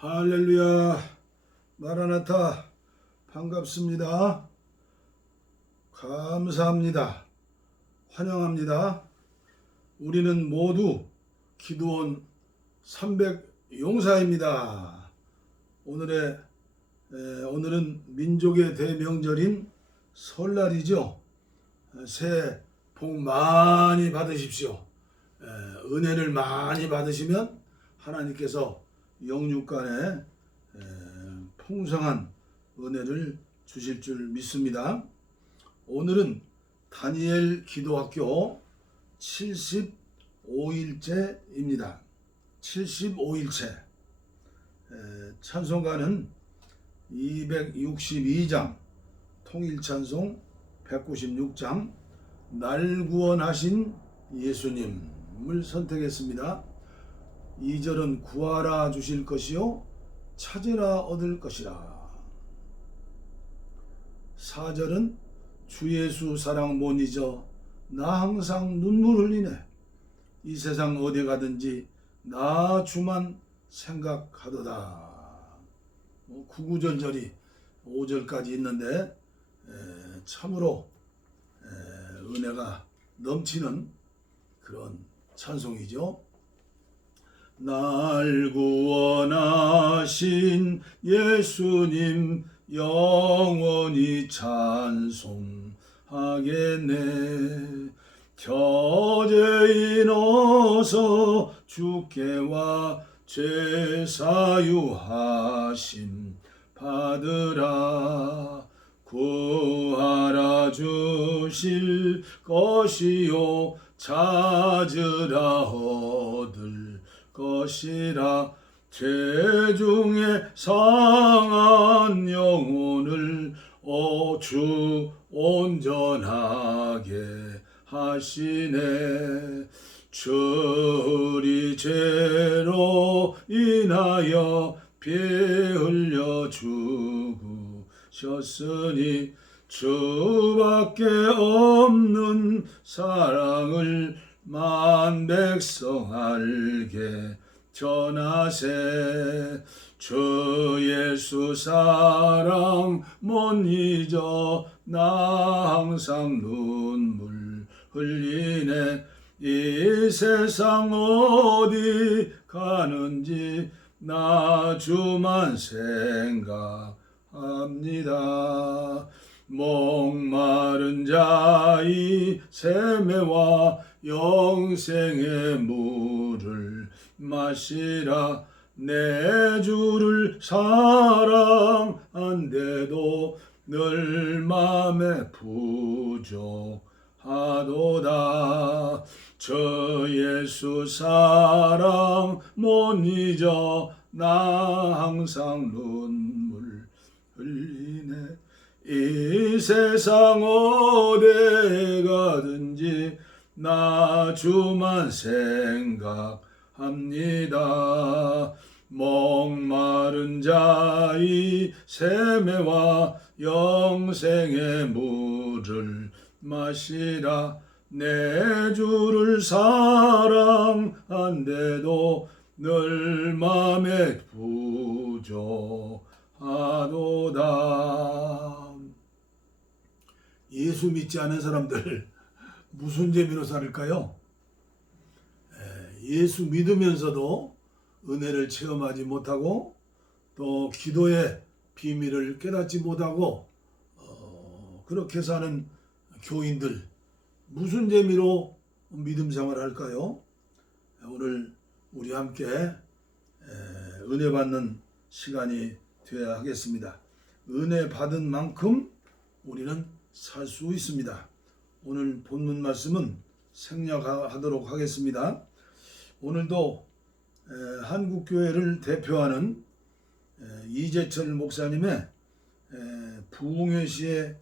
할렐루야, 마라나타, 반갑습니다. 감사합니다. 환영합니다. 우리는 모두 기도원 300용사입니다. 오늘은 민족의 대명절인 설날이죠. 새해 복 많이 받으십시오. 은혜를 많이 받으시면 하나님께서 영육간에 풍성한 은혜를 주실 줄 믿습니다. 오늘은 다니엘 기도학교 75일째입니다. 75일째. 찬송가는 262장, 통일찬송 196장, 날 구원하신 예수님을 선택했습니다. 2절은 구하라 주실 것이요 찾으라 얻을 것이라. 4절은 주 예수 사랑 못 잊어 나 항상 눈물 흘리네. 이 세상 어디 가든지 나 주만 생각하도다. 구구절절이 5절까지 있는데 참으로 은혜가 넘치는 그런 찬송이죠. 날 구원하신 예수님 영원히 찬송하겠네. 저죄인 어서 주께와 죄사유하심 받으라. 구하라 주실 것이요 찾으라 얻을 것이라. 죄 중에 상한 영혼을 주 온전하게 하시네. 주리 죄로 인하여 피 흘려 죽으셨으니 주밖에 없는 사랑을 만 백성 알게 전하세. 주 예수 사랑 못 잊어 나 항상 눈물 흘리네. 이 세상 어디 가는지 나 주만 생각합니다. 목마른 자의 세매와 영생의 물을 마시라. 내 주를 사랑한데도 늘 맘에 부족하도다. 저 예수 사랑 못 잊어 나 항상 눈물 흘리네. 이 세상 어디 가든지 나 주만 생각합니다. 목마른 자의 세매와 영생의 물을 마시라. 내 주를 사랑한데도 늘 맘에 부족하도다. 예수 믿지 않은 사람들 무슨 재미로 살을까요? 예수 믿으면서도 은혜를 체험하지 못하고 또 기도의 비밀을 깨닫지 못하고 그렇게 사는 교인들 무슨 재미로 믿음 생활을 할까요? 오늘 우리 함께 은혜 받는 시간이 되어야 하겠습니다. 은혜 받은 만큼 우리는 살 수 있습니다. 오늘 본문 말씀은 생략하도록 하겠습니다. 오늘도 한국교회를 대표하는 이재철 목사님의 부흥회시에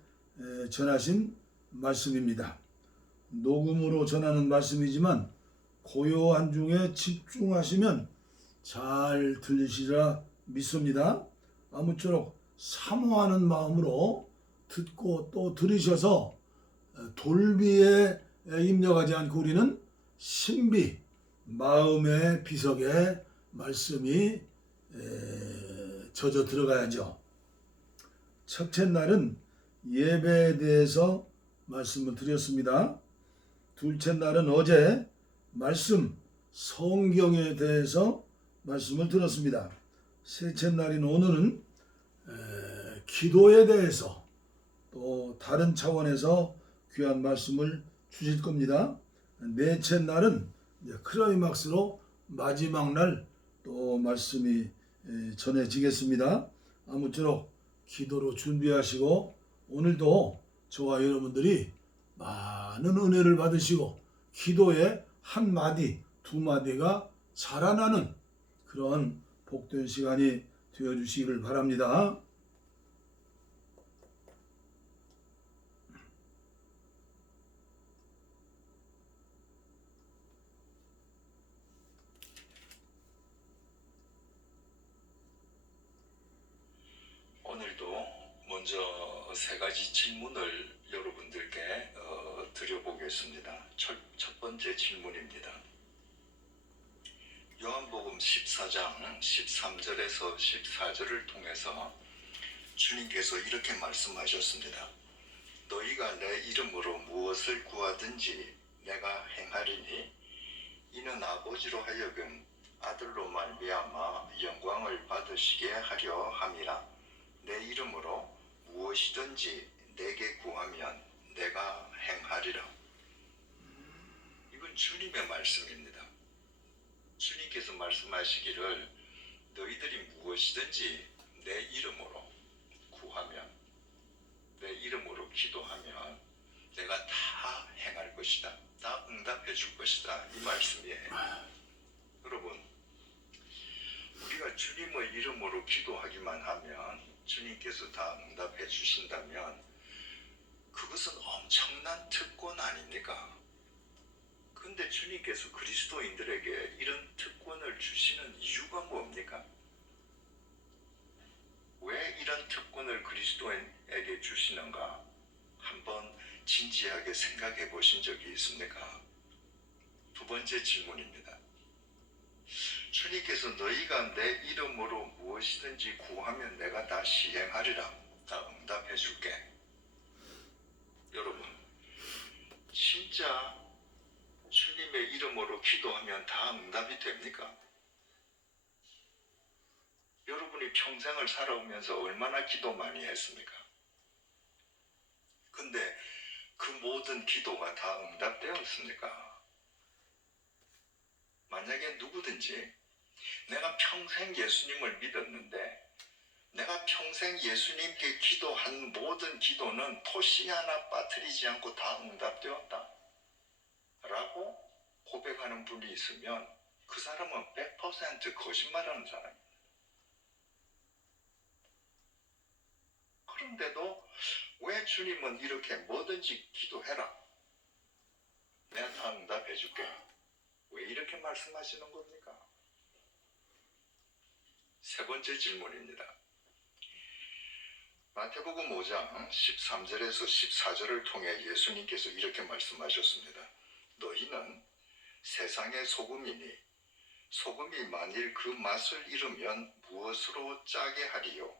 전하신 말씀입니다. 녹음으로 전하는 말씀이지만 고요한 중에 집중하시면 잘 들리시리라 믿습니다. 아무쪼록 사모하는 마음으로 듣고 또 들으셔서 돌비에 입력하지 않고 우리는 신비, 마음의 비석에 말씀이 젖어 들어가야죠. 첫째 날은 예배에 대해서 말씀을 드렸습니다. 둘째 날은 어제 말씀 성경에 대해서 말씀을 들었습니다. 셋째 날인 오늘은 기도에 대해서 또 다른 차원에서 귀한 말씀을 주실 겁니다. 넷째 날은 클라이막스로 마지막 날 또 말씀이 전해지겠습니다. 아무쪼록 기도로 준비하시고 오늘도 저와 여러분들이 많은 은혜를 받으시고 기도의 한 마디 두 마디가 자라나는 그런 복된 시간이 되어주시기를 바랍니다. 오늘도 먼저 세 가지 질문을 여러분들께 드려보겠습니다. 첫 번째 질문입니다. 요한복음 14장 13절에서 14절을 통해서 주님께서 이렇게 말씀하셨습니다. 너희가 내 이름으로 무엇을 구하든지 내가 행하리니 이는 아버지로 하여금 아들로 말미암아 영광을 받으시게 하려 함이라. 내 이름으로 무엇이든지 내게 구하면 내가 행하리라. 이건 주님의 말씀입니다. 주님께서 말씀하시기를 너희들이 무엇이든지 내 이름으로 구하면, 내 이름으로 기도하면 내가 다 행할 것이다. 다 응답해 줄 것이다. 이 말씀이에요. 여러분, 우리가 주님의 이름으로 기도하기만 하면 주님께서 다 응답해 주신다면 그것은 엄청난 특권 아닙니까? 근데 주님께서 그리스도인들에게 이런 특권을 주시는 이유가 뭡니까? 왜 이런 특권을 그리스도인에게 주시는가? 한번 진지하게 생각해 보신 적이 있습니까? 두 번째 질문입니다. 주님께서 너희가 내 이름으로 무엇이든지 구하면 내가 다 시행하리라. 다 응답해 줄게. 여러분, 진짜 주님의 이름으로 기도하면 다 응답이 됩니까? 여러분이 평생을 살아오면서 얼마나 기도 많이 했습니까? 근데 그 모든 기도가 다 응답되었습니까? 만약에 누구든지 내가 평생 예수님을 믿었는데 내가 평생 예수님께 기도한 모든 기도는 토시 하나 빠뜨리지 않고 다 응답되었다 라고 고백하는 분이 있으면 그 사람은 100% 거짓말하는 사람입니다. 그런데도 왜 주님은 이렇게 뭐든지 기도해라, 내가 다 응답해 줄게, 왜 이렇게 말씀하시는 겁니까? 세 번째 질문입니다. 마태복음 5장 13절에서 14절을 통해 예수님께서 이렇게 말씀하셨습니다. 너희는 세상의 소금이니 소금이 만일 그 맛을 잃으면 무엇으로 짜게 하리요?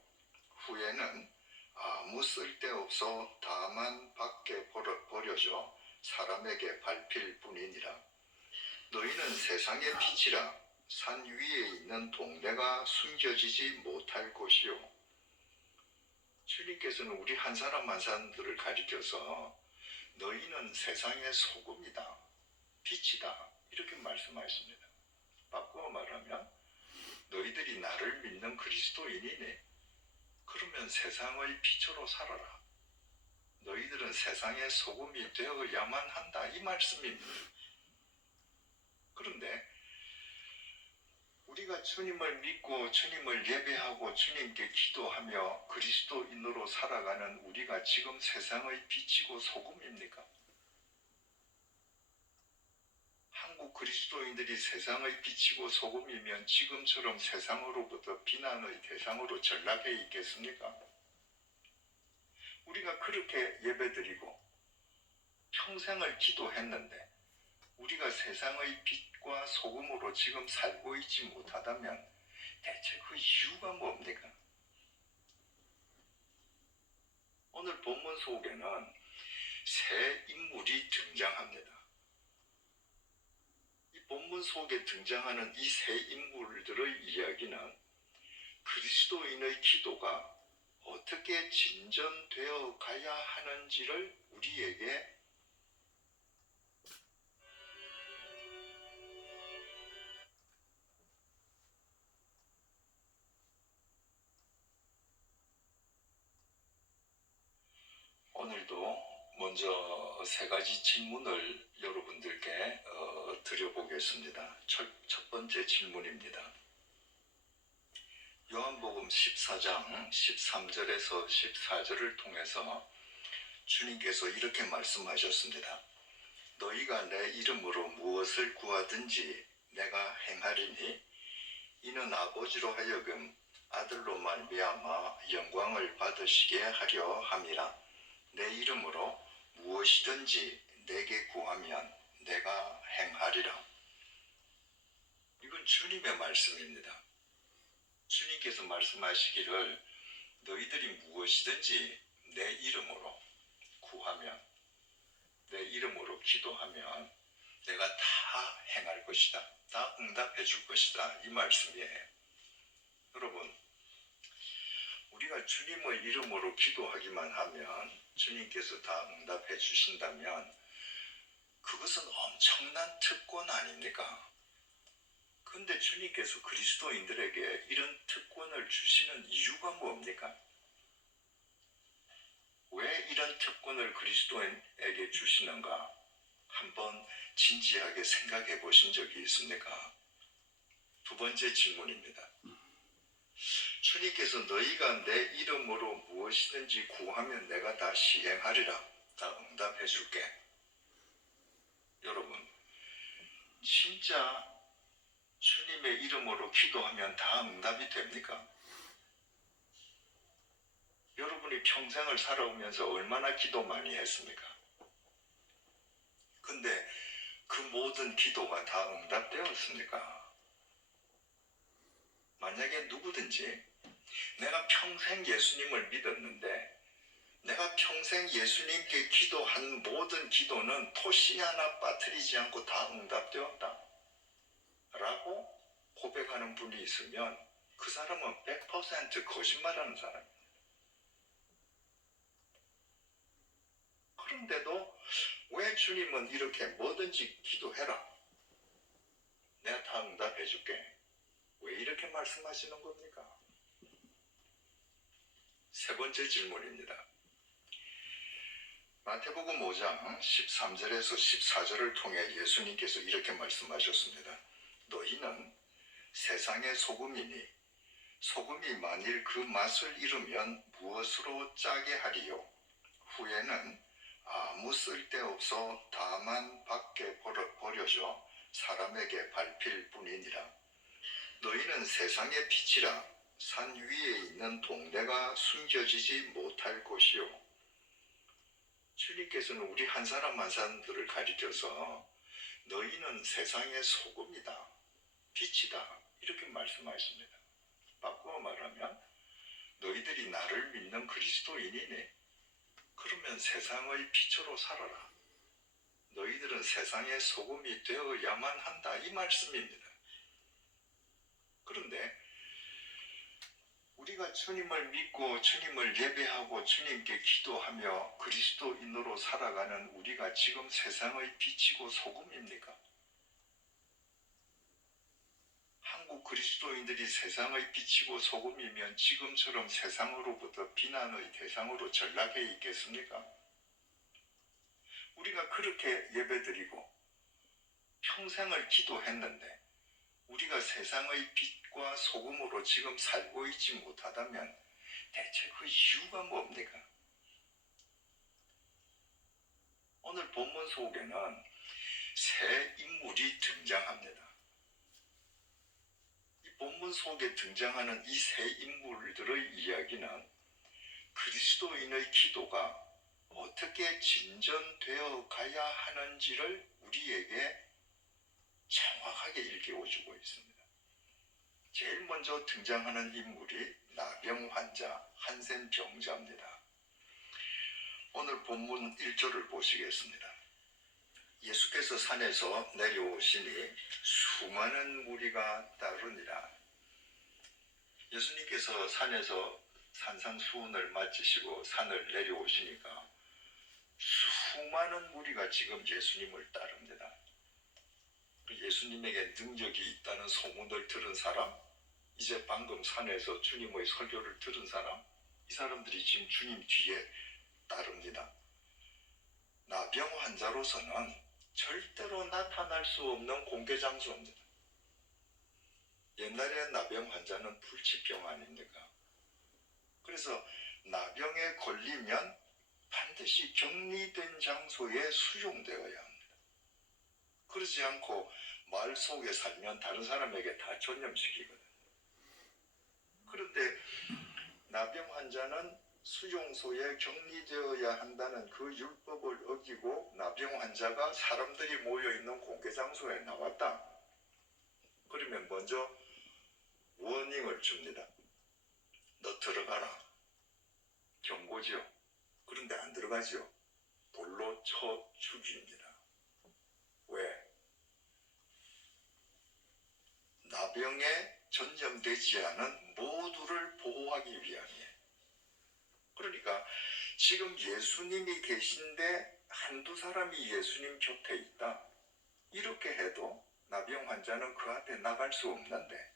후에는 아무 쓸데없어 다만 밖에 버려져 사람에게 밟힐 뿐이니라. 너희는 세상의 빛이라. 산 위에 있는 동네가 숨겨지지 못할 곳이요. 주님께서는 우리 한 사람 한 사람들을 가리켜서 너희는 세상의 소금이다, 빛이다, 이렇게 말씀하십니다. 바꾸어 말하면 너희들이 나를 믿는 그리스도인이니 그러면 세상의 빛으로 살아라. 너희들은 세상의 소금이 되어야만 한다, 이 말씀입니다. 그런데 우리가 주님을 믿고 주님을 예배하고 주님께 기도하며 그리스도인으로 살아가는 우리가 지금 세상의 빛이고 소금입니까? 한국 그리스도인들이 세상의 빛이고 소금이면 지금처럼 세상으로부터 비난의 대상으로 전락해 있겠습니까? 우리가 그렇게 예배드리고 평생을 기도했는데 우리가 세상의 빛과 소금으로 지금 살고 있지 못하다면 대체 그 이유가 뭡니까? 본문 속에는 새 인물이 등장합니다. 이 본문 속에 등장하는 이 새 인물들의 이야기는 그리스도인의 기도가 어떻게 진전되어 가야 하는지를 우리에게 오늘도 먼저 세 가지 질문을 여러분들께 드려보겠습니다. 첫 번째 질문입니다. 요한복음 14장 13절에서 14절을 통해서 주님께서 이렇게 말씀하셨습니다. 너희가 내 이름으로 무엇을 구하든지 내가 행하리니 이는 아버지로 하여금 아들로 말미암아 영광을 받으시게 하려 함이라. 내 이름으로 무엇이든지 내게 구하면 내가 행하리라. 이건 주님의 말씀입니다. 주님께서 말씀하시기를 너희들이 무엇이든지 내 이름으로 구하면, 내 이름으로 기도하면 내가 다 행할 것이다. 다 응답해 줄 것이다. 이 말씀이에요. 여러분, 우리가 주님의 이름으로 기도하기만 하면 주님께서 다 응답해 주신다면 그것은 엄청난 특권 아닙니까? 근데 주님께서 그리스도인들에게 이런 특권을 주시는 이유가 뭡니까? 왜 이런 특권을 그리스도인에게 주시는가? 한번 진지하게 생각해 보신 적이 있습니까? 두 번째 질문입니다. 주님께서 너희가 내 이름으로 무엇이든지 구하면 내가 다 시행하리라. 다 응답해 줄게. 여러분, 진짜 주님의 이름으로 기도하면 다 응답이 됩니까? 여러분이 평생을 살아오면서 얼마나 기도 많이 했습니까? 근데 그 모든 기도가 다 응답되었습니까? 만약에 누구든지 내가 평생 예수님을 믿었는데 내가 평생 예수님께 기도한 모든 기도는 토시 하나 빠뜨리지 않고 다 응답되었다 라고 고백하는 분이 있으면 그 사람은 100% 거짓말하는 사람입니다. 그런데도 왜 주님은 이렇게 뭐든지 기도해라, 내가 다 응답해 줄게, 왜 이렇게 말씀하시는 겁니까? 세 번째 질문입니다. 마태복음 5장 13절에서 14절을 통해 예수님께서 이렇게 말씀하셨습니다. 너희는 세상의 소금이니 소금이 만일 그 맛을 잃으면 무엇으로 짜게 하리요? 후에는 아무 쓸데없어 다만 밖에 버려져 사람에게 밟힐 뿐이니라. 너희는 세상의 빛이라. 산 위에 있는 동네가 숨겨지지 못할 것이요. 주님께서는 우리 한 사람 한 사람들을 가리켜서 너희는 세상의 소금이다, 빛이다, 이렇게 말씀하십니다. 바꾸어 말하면 너희들이 나를 믿는 그리스도인이니 그러면 세상의 빛으로 살아라. 너희들은 세상의 소금이 되어야만 한다, 이 말씀입니다. 그런데 우리가 주님을 믿고 주님을 예배하고 주님께 기도하며 그리스도인으로 살아가는 우리가 지금 세상의 빛이고 소금입니까? 한국 그리스도인들이 세상의 빛이고 소금이면 지금처럼 세상으로부터 비난의 대상으로 전락해 있겠습니까? 우리가 그렇게 예배드리고 평생을 기도했는데 우리가 세상의 빛과 소금으로 지금 살고 있지 못하다면 대체 그 이유가 뭡니까? 오늘 본문 속에는 새 인물이 등장합니다. 이 본문 속에 등장하는 이 새 인물들의 이야기는 그리스도인의 기도가 어떻게 진전되어 가야 하는지를 우리에게 정확하게 일깨워주고 있습니다. 제일 먼저 등장하는 인물이 나병 환자 한센 병자입니다. 오늘 본문 1절을 보시겠습니다. 예수께서 산에서 내려오시니 수많은 무리가 따르니라. 예수님께서 산에서 산상수훈을 마치시고 산을 내려오시니까 수많은 무리가 지금 예수님을 따릅니다. 예수님에게 능력이 있다는 소문을 들은 사람, 이제 방금 산에서 주님의 설교를 들은 사람, 이 사람들이 지금 주님 뒤에 따릅니다. 나병 환자로서는 절대로 나타날 수 없는 공개 장소입니다. 옛날에 나병 환자는 불치병 아닙니까? 그래서 나병에 걸리면 반드시 격리된 장소에 수용되어야 합니다. 그러지 않고 말 속에 살면 다른 사람에게 다 전염시키거든요. 그런데 나병 환자는 수용소에 격리되어야 한다는 그 율법을 어기고 나병 환자가 사람들이 모여있는 공개장소에 나왔다. 그러면 먼저 워닝을 줍니다. 너 들어가라. 경고지요. 그런데 안 들어가지요. 돌로 쳐 죽입니다. 왜? 나병에 전염되지 않은 모두를 보호하기 위함이에요. 그러니까 지금 예수님이 계신데 한두 사람이 예수님 곁에 있다. 이렇게 해도 나병 환자는 그 앞에 나갈 수 없는데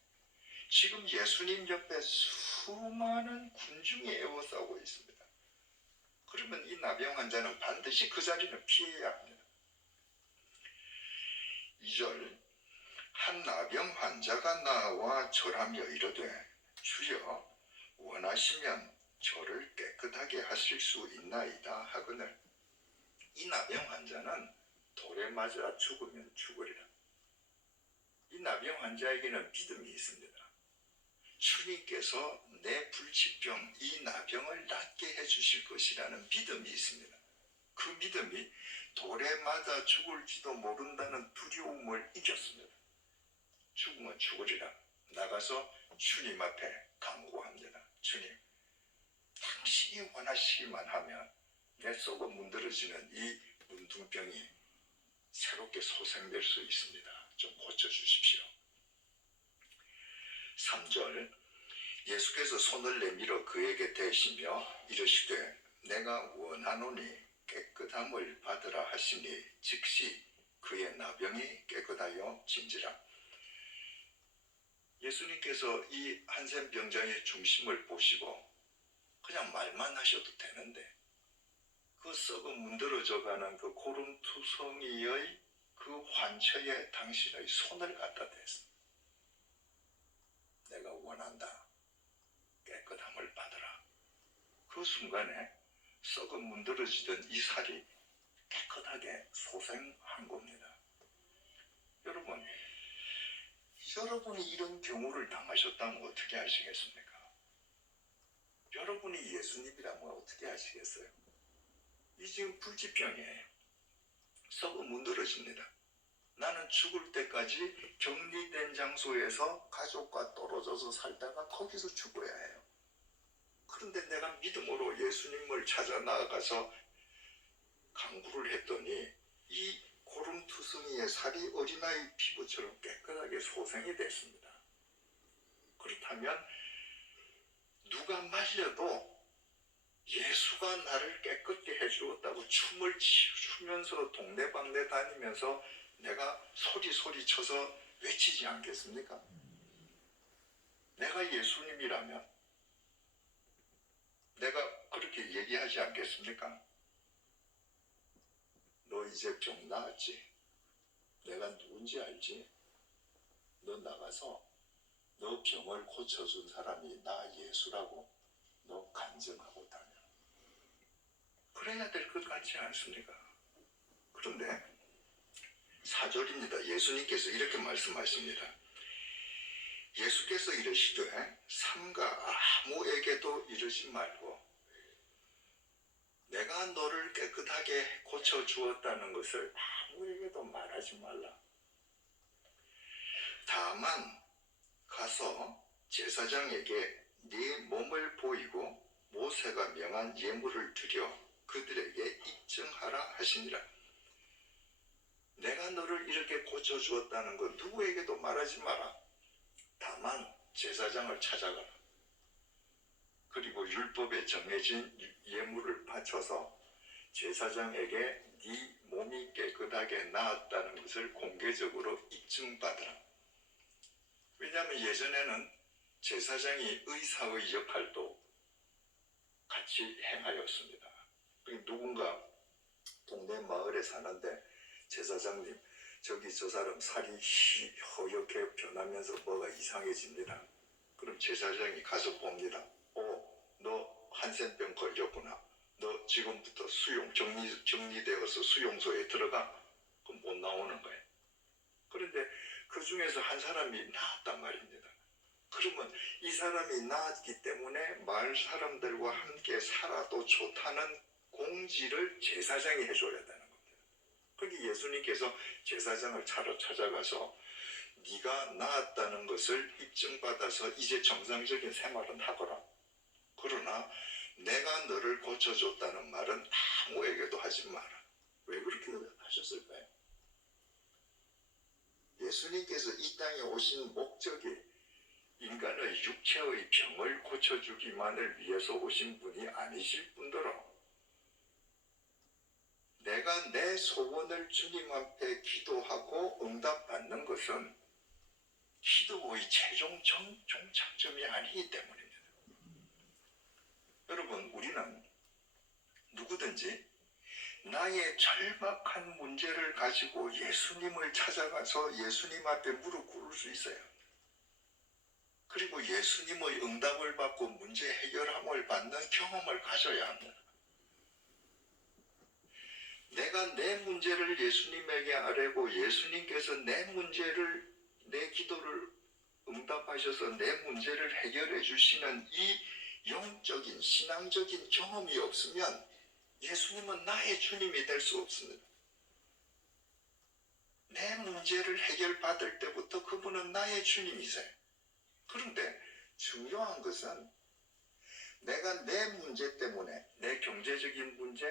지금 예수님 옆에 수많은 군중이 에워싸고 있습니다. 그러면 이 나병 환자는 반드시 그 자리는 피해야 합니다. 2절 한 나병 환자가 나와 절하며 이르되 주여 원하시면 저를 깨끗하게 하실 수 있나이다 하거늘 이 나병 환자는 돌에 맞아 죽으면 죽으리라. 이 나병 환자에게는 믿음이 있습니다. 주님께서 내 불치병 이 나병을 낫게 해주실 것이라는 믿음이 있습니다. 그 믿음이 돌에 맞아 죽을지도 모른다는 두려움을 이겼습니다. 죽으면 죽으리라. 나가서 주님 앞에 간구합니다. 주님, 당신이 원하시기만 하면 내 썩어 문드러지는 이 문둥병이 새롭게 소생될 수 있습니다. 좀 고쳐주십시오. 3절 예수께서 손을 내밀어 그에게 대시며 이르시되 내가 원하노니 깨끗함을 받으라 하시니 즉시 그의 나병이 깨끗하여 진지라. 예수님께서 이 한센병자의 중심을 보시고 그냥 말만 하셔도 되는데 그 썩어 문드러져가는 그 고름투성이의 그 환처에 당신의 손을 갖다 댔습니다. 내가 원한다. 깨끗함을 받으라. 그 순간에 썩어 문드러지던 이 살이 깨끗하게 소생한 겁니다. 여러분이 이런 경우를 당하셨다면 어떻게 하시겠습니까? 여러분이 예수님이라면 어떻게 하시겠어요? 이 지금 불치병이에요. 썩어 문드러집니다. 나는 죽을 때까지 격리된 장소에서 가족과 떨어져서 살다가 거기서 죽어야 해요. 그런데 내가 믿음으로 예수님을 찾아 나아가서 간구를 했더니 이 고름투성이의 살이 어린아이 피부처럼 깨끗하게 소생이 됐습니다. 그렇다면 누가 말려도 예수가 나를 깨끗게 해주었다고 춤을 추면서 동네방네 다니면서 내가 소리 쳐서 외치지 않겠습니까? 내가 예수님이라면 내가 그렇게 얘기하지 않겠습니까? 너 이제 병 나았지? 내가 누군지 알지? 너 나가서 너 병을 고쳐준 사람이 나 예수라고 너 간증하고 다녀. 그래야 될 것 같지 않습니까? 그런데 4절입니다. 예수님께서 이렇게 말씀하십니다. 예수께서 이르시되 삼가 아무에게도 이르지 말고 내가 너를 깨끗하게 고쳐주었다는 것을 아무에게도 말하지 말라. 다만 가서 제사장에게 네 몸을 보이고 모세가 명한 예물을 드려 그들에게 입증하라 하시니라. 내가 너를 이렇게 고쳐주었다는 것 누구에게도 말하지 마라. 다만 제사장을 찾아가라. 그리고 율법에 정해진 예물을 바쳐서 제사장에게 네 몸이 깨끗하게 나았다는 것을 공개적으로 입증받으라. 왜냐하면 예전에는 제사장이 의사의 역할도 같이 행하였습니다. 누군가 동네 마을에 사는데 제사장님, 저기 저 사람 살이 허옇게 변하면서 뭐가 이상해집니다. 그럼 제사장이 가서 봅니다. 너 한센병 걸렸구나. 너 지금부터 격리되어서 수용소에 들어가. 그럼 못 나오는 거예요. 그런데 그 중에서 한 사람이 나았단 말입니다. 그러면 이 사람이 나았기 때문에 마을 사람들과 함께 살아도 좋다는 공지를 제사장이 해줘야 되는 겁니다. 그러니까 예수님께서 제사장을 찾아가서 네가 나았다는 것을 입증받아서 이제 정상적인 생활은 하거라. 그러나 내가 너를 고쳐줬다는 말은 아무에게도 하지 마라. 왜 그렇게 하셨을까요? 예수님께서 이 땅에 오신 목적이 인간의 육체의 병을 고쳐주기만을 위해서 오신 분이 아니실 뿐더러 내가 내 소원을 주님 앞에 기도하고 응답받는 것은 기도의 최종 종착점이 아니기 때문입니다. 여러분, 우리는 누구든지 나의 절박한 문제를 가지고 예수님을 찾아가서 예수님 앞에 무릎 꿇을 수 있어요. 그리고 예수님의 응답을 받고 문제 해결함을 받는 경험을 가져야 합니다. 내가 내 문제를 예수님에게 아뢰고 예수님께서 내 기도를 응답하셔서 내 문제를 해결해 주시는 이 영적인 신앙적인 경험이 없으면 예수님은 나의 주님이 될 수 없습니다. 내 문제를 해결받을 때부터 그분은 나의 주님이세요. 그런데 중요한 것은 내가 내 문제 때문에, 내 경제적인 문제,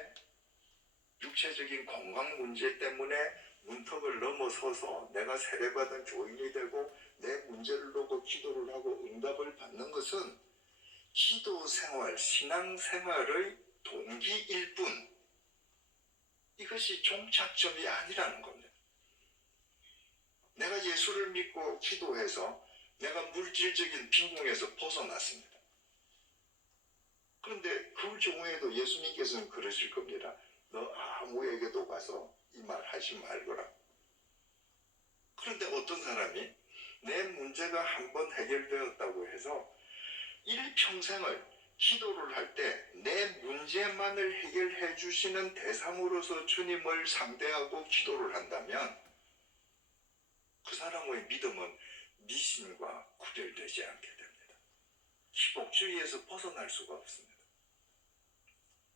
육체적인 건강 문제 때문에 문턱을 넘어서서 내가 세례받은 교인이 되고 내 문제를 놓고 기도를 하고 응답을 받는 것은 기도 생활, 신앙 생활의 동기일 뿐 이것이 종착점이 아니라는 겁니다. 내가 예수를 믿고 기도해서 내가 물질적인 빈궁에서 벗어났습니다. 그런데 그 경우에도 예수님께서는 그러실 겁니다. 너 아무에게도 가서 이 말 하지 말거라. 그런데 어떤 사람이 내 문제가 한번 해결되었다고 해서 일평생을 기도를 할 때 내 문제만을 해결해 주시는 대상으로서 주님을 상대하고 기도를 한다면 그 사람의 믿음은 미신과 구별되지 않게 됩니다. 기복주의에서 벗어날 수가 없습니다.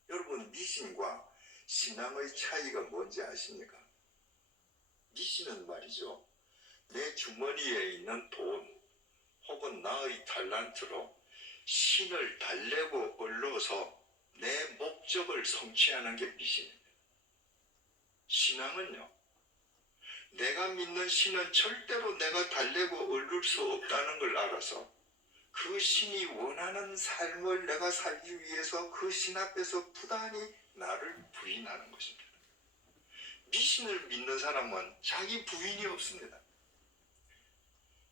여러분, 미신과 신앙의 차이가 뭔지 아십니까? 미신은 말이죠. 내 주머니에 있는 돈 혹은 나의 달란트로 신을 달래고 얼러서 내 목적을 성취하는 게 미신입니다. 신앙은요, 내가 믿는 신은 절대로 내가 달래고 얼를 수 없다는 걸 알아서 그 신이 원하는 삶을 내가 살기 위해서 그 신 앞에서 부단히 나를 부인하는 것입니다. 미신을 믿는 사람은 자기 부인이 없습니다.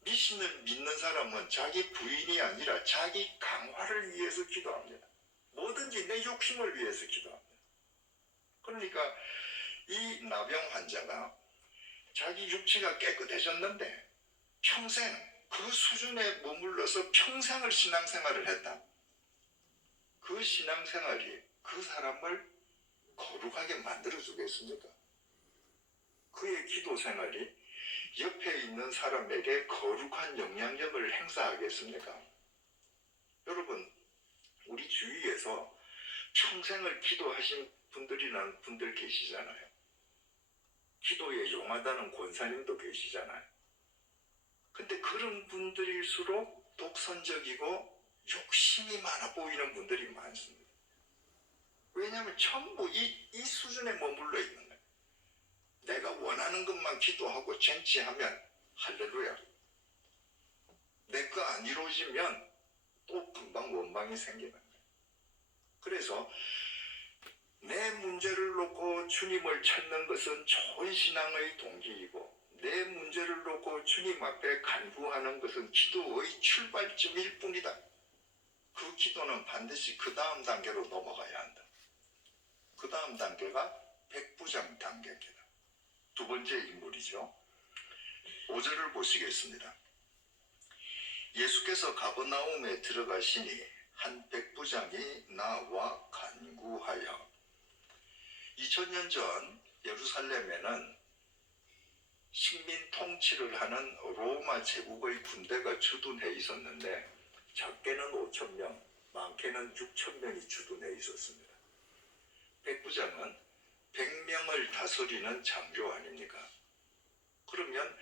미신을 믿는 사람은 자기 부인이 아니라 자기 강화를 위해서 기도합니다. 뭐든지 내 욕심을 위해서 기도합니다. 그러니까 이 나병 환자가 자기 육체가 깨끗해졌는데 평생 그 수준에 머물러서 평생을 신앙생활을 했다. 그 신앙생활이 그 사람을 거룩하게 만들어주겠습니까? 그의 기도생활이 옆에 있는 사람에게 거룩한 영향력을 행사하겠습니까? 여러분, 우리 주위에서 평생을 기도하신 분들 계시잖아요. 기도에 용하다는 권사님도 계시잖아요. 근데 그런 분들일수록 독선적이고 욕심이 많아 보이는 분들이 많습니다. 왜냐하면 전부 이 수준에 머물러 있는 거예요. 내가 원하는 것만 기도하고 쟁취하면 할렐루야. 내 거 안 이루어지면 또 금방 원망이 생기는 거예요. 그래서 내 문제를 놓고 주님을 찾는 것은 좋은 신앙의 동기이고, 내 문제를 놓고 주님 앞에 간구하는 것은 기도의 출발점일 뿐이다. 그 기도는 반드시 그 다음 단계로 넘어가야 한다. 그 다음 단계가 백부장 단계입니다. 두 번째 인물이죠. 5절을 보시겠습니다. 예수께서 가버나움에 들어가시니 한 백부장이 나와 간구하여. 2000년 전 예루살렘에는 식민 통치를 하는 로마 제국의 군대가 주둔해 있었는데, 적게는 5,000명, 많게는 6,000명이 주둔해 있었습니다. 백부장은 100명을 다스리는 장교 아닙니까? 그러면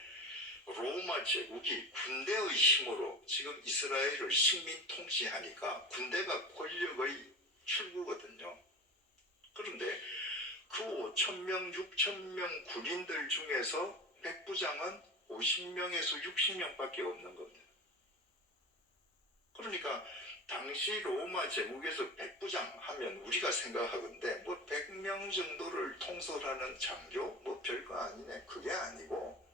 로마 제국이 군대의 힘으로 지금 이스라엘을 식민 통치하니까 군대가 권력의 출구거든요. 그런데 그 5,000명, 6,000명 군인들 중에서 백부장은 50명에서 60명밖에 없는 겁니다. 그러니까 당시 로마 제국에서 백부장 하면 우리가 생각하건대 뭐 100명 정도를 통솔하는 장교 뭐 별거 아니네. 그게 아니고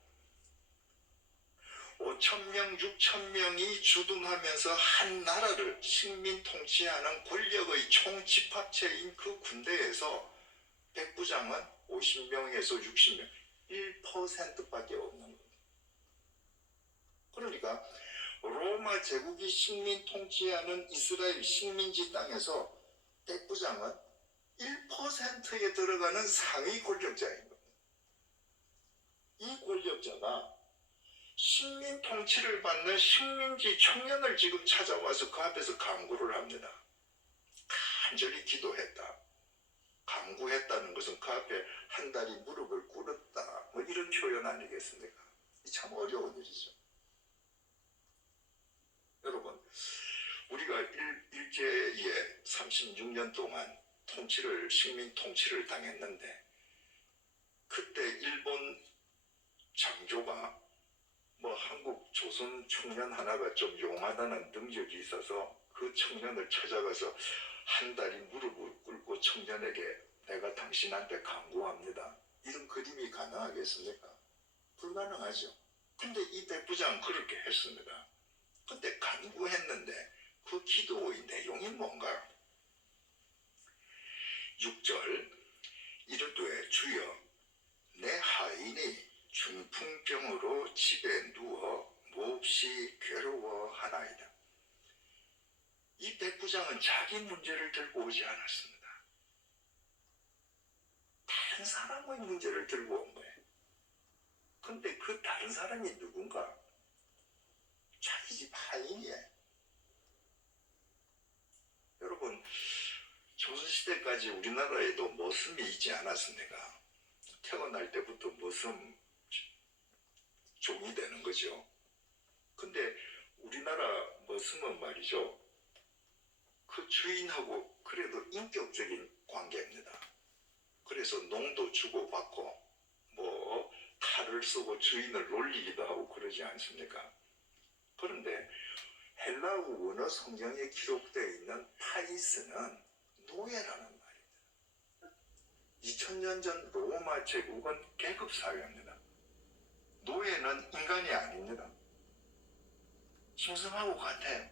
5,000명, 6,000명이 주둔하면서 한 나라를 식민 통치하는 권력의 총집합체인 그 군대에서 백부장은 50명에서 60명, 1%밖에 없는 겁니다. 그러니까 로마 제국이 식민 통치하는 이스라엘 식민지 땅에서 백부장은 1%에 들어가는 상위 권력자인 겁니다. 이 권력자가 식민 통치를 받는 식민지 청년을 지금 찾아와서 그 앞에서 간구를 합니다. 간절히 기도했다. 간구했다는 것은 그 앞에 한 다리 무릎을 꿇었다. 뭐 이런 표현 아니겠습니까? 참 어려운 일이죠. 여러분, 우리가 일제에 36년 동안 식민 통치를 당했는데, 그때 일본 장교가 뭐 한국 조선 청년 하나가 좀 용하다는 능력이 있어서 그 청년을 찾아가서 한 다리 무릎을 꿇고 청년에게 내가 당신한테 간구합니다. 이런 그림이 가능하겠습니까? 불가능하죠. 근데 이 백부장은 그렇게 했습니다. 근데 간구했는데 그 기도의 내용이 뭔가? 6절 이르되 주여 내 하인이 중풍병으로 집에 누워 몹시 괴로워하나이다. 이 백부장은 자기 문제를 들고 오지 않았습니다. 다른 사람의 문제를 들고 온 거예요. 근데 그 다른 사람이 누군가? 자기 집 하인이에요. 여러분, 조선시대까지 우리나라에도 머슴이 있지 않았습니까? 태어날 때부터 머슴 종이 되는 거죠. 근데 우리나라 머슴은 말이죠, 그 주인하고 그래도 인격적인 관계입니다. 그래서 농도 주고받고 뭐 칼을 쓰고 주인을 놀리기도 하고 그러지 않습니까? 그런데 헬라어 원어 성경에 기록되어 있는 파이스는 노예라는 말입니다. 2000년 전 로마 제국은 계급사회입니다. 노예는 인간이 아닙니다. 짐승하고 같아요.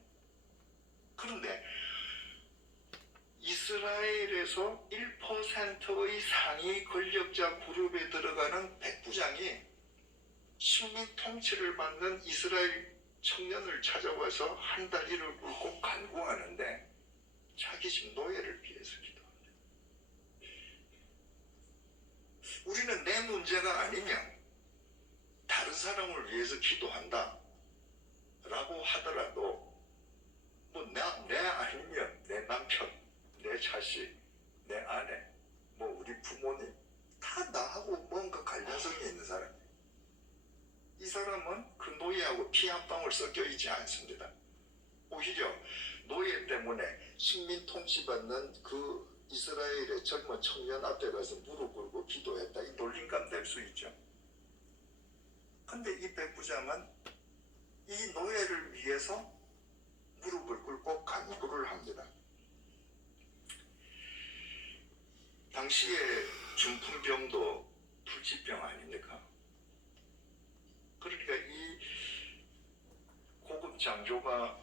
그런데 이스라엘에서 1%의 상위 권력자 그룹에 들어가는 백부장이 식민 통치를 받는 이스라엘 청년을 찾아와서 한 다리를 꿇고 간구하는데 자기 집 노예를 위해서 기도합니다. 우리는 내 문제가 아니면 다른 사람을 위해서 기도한다 라고 하더라도 뭐 내 아니면 내 남편, 내 자식, 내 아내, 뭐 우리 부모님 다 나하고 뭔가 관련성이 있는 사람이에요. 이 사람은 그 노예하고 피 한 방울 섞여 있지 않습니다. 오히려 노예 때문에 식민 통치받는 그 이스라엘의 젊은 청년 앞에 가서 무릎 꿇고 기도했다. 이 놀림감 될 수 있죠. 근데 이 백부장은 이 노예를 위해서 무릎을 꿇고 간구를 합니다. 당시에 중풍병도 불치병 아닙니까? 그러니까 이 고급 장교가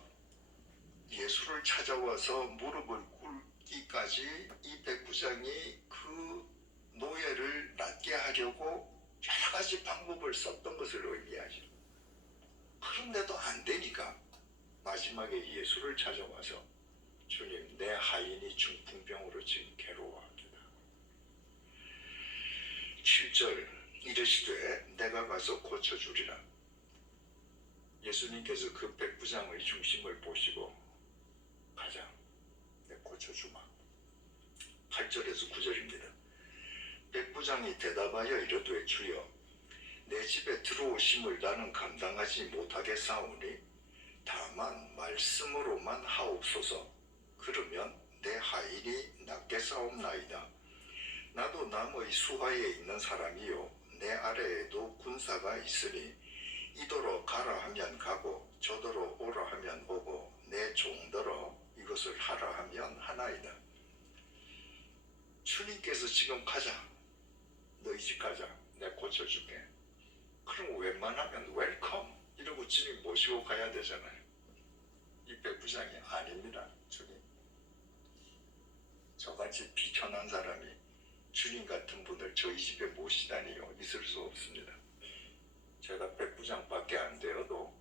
예수를 찾아와서 무릎을 꿇기까지 이 백부장이 그 노예를 낫게 하려고 여러 가지 방법을 썼던 것을 의미하죠. 그런데도 안 되니까 마지막에 예수를 찾아와서 주님, 내 하인이 중풍병으로 지금 괴로워합니다. 7절 이르시되 내가 가서 고쳐주리라. 예수님께서 그 백부장의 중심을 보시고 가자, 내 고쳐주마. 8절에서 9절입니다. 백부장이 대답하여 이르되 주여 내 집에 들어오심을 나는 감당하지 못하겠사오니 다만 말씀으로만 하옵소서. 그러면 내 하인이 낫겠사옵나이다. 나도 남의 수하에 있는 사람이요 내 아래에도 군사가 있으니 이더러 가라 하면 가고 저더러 오라 하면 오고 내 종더러 이것을 하라 하면 하나이다. 주님께서 지금 가자, 너희 집 가자, 내가 고쳐줄게. 그럼 웬만하면 웰컴 이러고 주님 모시고 가야 되잖아요. 이 백부장이 아닙니다. 주님, 저같이 비천한 사람이 주님 같은 분을 저희 집에 모시다니요, 있을 수 없습니다. 제가 백부장밖에 안 되어도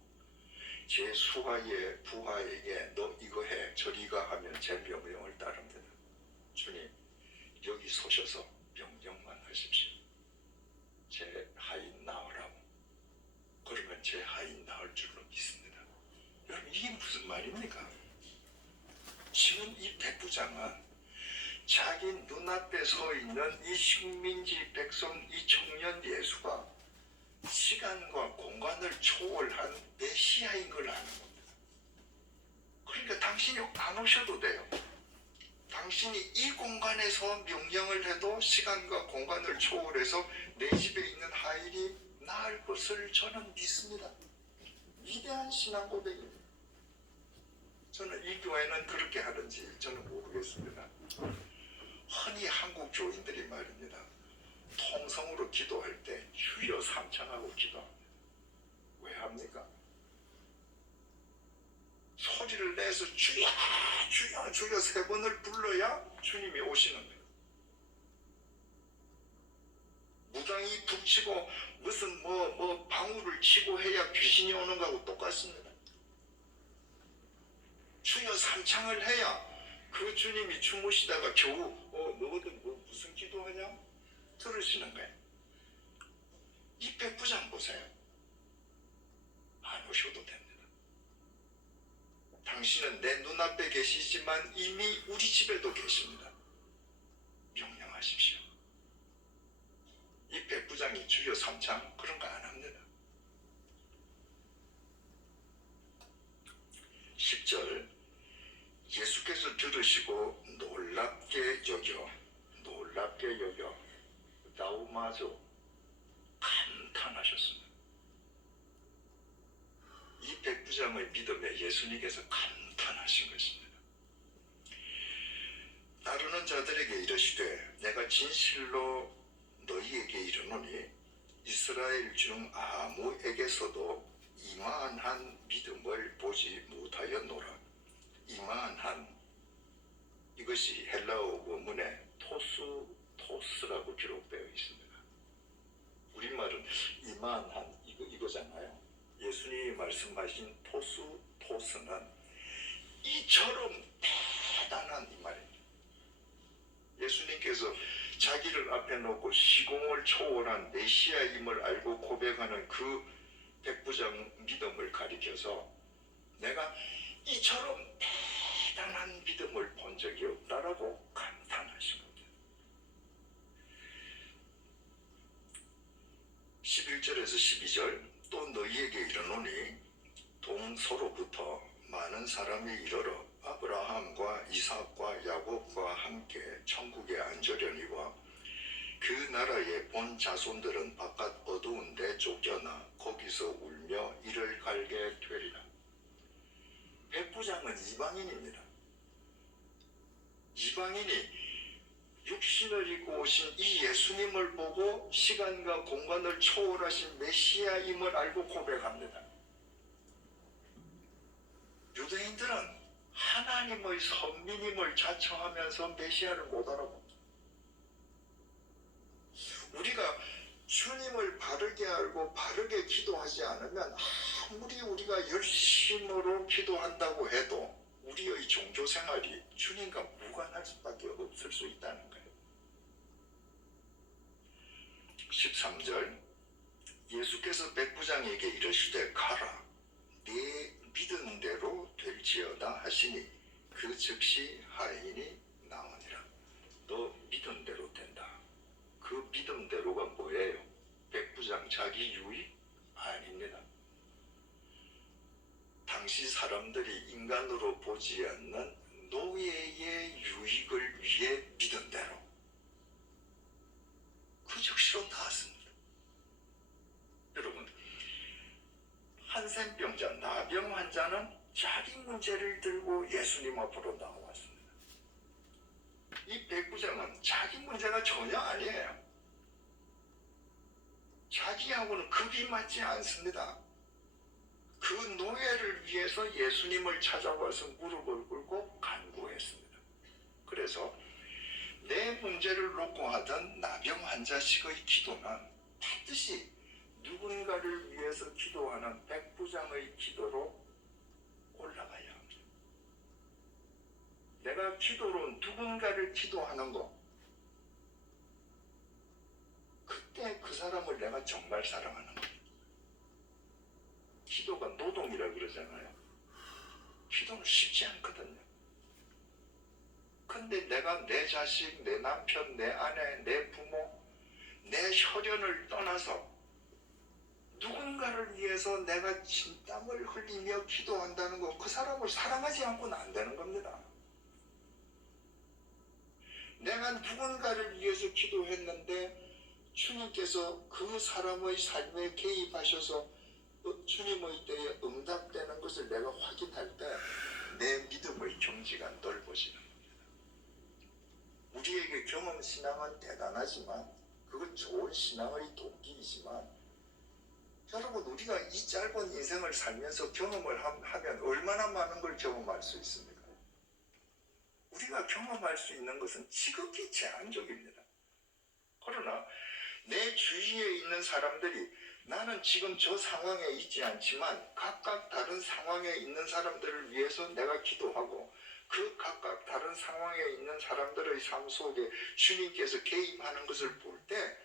제 수하의 부하에게 너 이거 해 저리 가 하면 제 명령을 따릅니다. 주님, 여기 서셔서 명령만 하십시오. 제 하인 낳으라고. 그러면 제 하인 낳을 줄로 믿습니다. 여러분, 이게 무슨 말입니까? 지금 이 백부장은 자기 눈앞에 서 있는 이 식민지 백성, 이 청년 예수가 시간과 공간을 초월한 메시아인 걸 아는 겁니다. 그러니까 당신이 안 오셔도 돼요. 당신이 이 공간에서 명령을 해도 시간과 공간을 초월해서 내 집에 있는 하인이 나을 것을 저는 믿습니다. 위대한 신앙 고백입니다. 저는 이 교회는 그렇게 하는지 저는 모르겠습니다. 흔히 한국 교인들이 말입니다. 통성으로 기도할 때 주여 삼창하고 기도합니다. 왜 합니까? 소리를 내서 주여 주여 주여 3번을 불러야 주님이 오시는 거예요. 무당이 북치고 무슨 뭐 방울을 치고 해야 귀신이 오는 거하고 똑같습니다. 주여 삼창을 해야 그 주님이 주무시다가 겨우 너희들 무슨 기도하냐? 들으시는 거예요. 이 백부장 보세요. 안 오셔도 됩니다. 당신은 내 눈앞에 계시지만 이미 우리 집에도 계십니다. 명령하십시오. 이 백부장이 주여 삼창 그런 거 안 합니다. 10절 예수께서 들으시고 놀랍게 여겨 다우마조 감탄하셨습니다. 이 백부장의 믿음에 예수님께서 감탄하신 것입니다. 따르는 자들에게 이르시되 내가 진실로 너희에게 이르노니 이스라엘 중 아무에게서도 이만한 믿음을 보지 못하였노라. 이만한, 이것이 헬라어 원문에 토스라고 기록되어 있습니다. 우리말은 이만한 이거잖아요. 예수님이 말씀하신 토스는 이처럼 대단한 이 말입니다. 예수님께서 자기를 앞에 놓고 시공을 초월한 메시아임을 알고 고백하는 그 백부장 믿음을 가리켜서 내가 이처럼 대단한 믿음을 본 적이 없다라고 감탄하신 겁니다. 11절에서 12절 또 너희에게 이르노니 동서로부터 많은 사람이 이르러 아브라함과 이삭과 야곱과 함께 천국에 앉으려니와 그 나라의 본 자손들은 바깥 어두운 데 쫓겨나 거기서 울며 이를 갈게 되리라. 백부장은 이방인입니다. 이방인이 육신을 입고 오신 이 예수님을 보고 시간과 공간을 초월하신 메시아임을 알고 고백합니다. 유대인들은 하나님의 선민임을 자처하면서 메시아를 못 알아봅니다. 우리가 주님을 바르게 알고 바르게 기도하지 않으면 아무리 우리가 열심으로 기도한다고 해도 우리의 종교 생활이 주님과 무관할 수밖에 없을 수 있다는 거예요. 13절 예수께서 백부장에게 이르시되 가라 네 믿은 대로 될지어다 하시니 그 즉시 하인이 나오니라. 너 믿은 대로 된다. 그 믿음대로가 뭐예요? 백부장 자기 유익? 아닙니다. 당시 사람들이 인간으로 보지 않는 노예의 유익을 위해 믿은 대로 그 즉시로 나왔습니다. 여러분, 한센병자 나병 환자는 자기 문제를 들고 예수님 앞으로 나왔습니다. 이 백부장은 자기 문제가 전혀 아니에요. 자기하고는 급이 맞지 않습니다. 그 노예를 위해서 예수님을 찾아와서 무릎을 꿇고 간구했습니다. 그래서 내 문제를 놓고 하던 나병 환자식의 기도는 반드시 누군가를 위해서 기도하는 백부장의 기도로 올라가야 합니다. 내가 기도로 누군가를 기도하는 것, 그때 그 사람을 내가 정말 사랑하는 겁니다. 기도가 노동이라 그러잖아요. 기도는 쉽지 않거든요. 근데 내가 내 자식, 내 남편, 내 아내, 내 부모, 내 혈연을 떠나서 누군가를 위해서 내가 진땀을 흘리며 기도한다는 거, 그 사람을 사랑하지 않고는 안 되는 겁니다. 내가 누군가를 위해서 기도했는데 주님께서 그 사람의 삶에 개입하셔서 주님의 때에 응답되는 것을 내가 확인할 때 내 믿음의 경지가 넓어지는 겁니다. 우리에게 경험 신앙은 대단하지만 그건 좋은 신앙의 동기이지만 여러분, 우리가 이 짧은 인생을 살면서 경험을 하면 얼마나 많은 걸 경험할 수 있습니까? 우리가 경험할 수 있는 것은 지극히 제한적입니다. 그러나 내 주위에 있는 사람들이 나는 지금 저 상황에 있지 않지만 각각 다른 상황에 있는 사람들을 위해서 내가 기도하고 그 각각 다른 상황에 있는 사람들의 삶 속에 주님께서 개입하는 것을 볼 때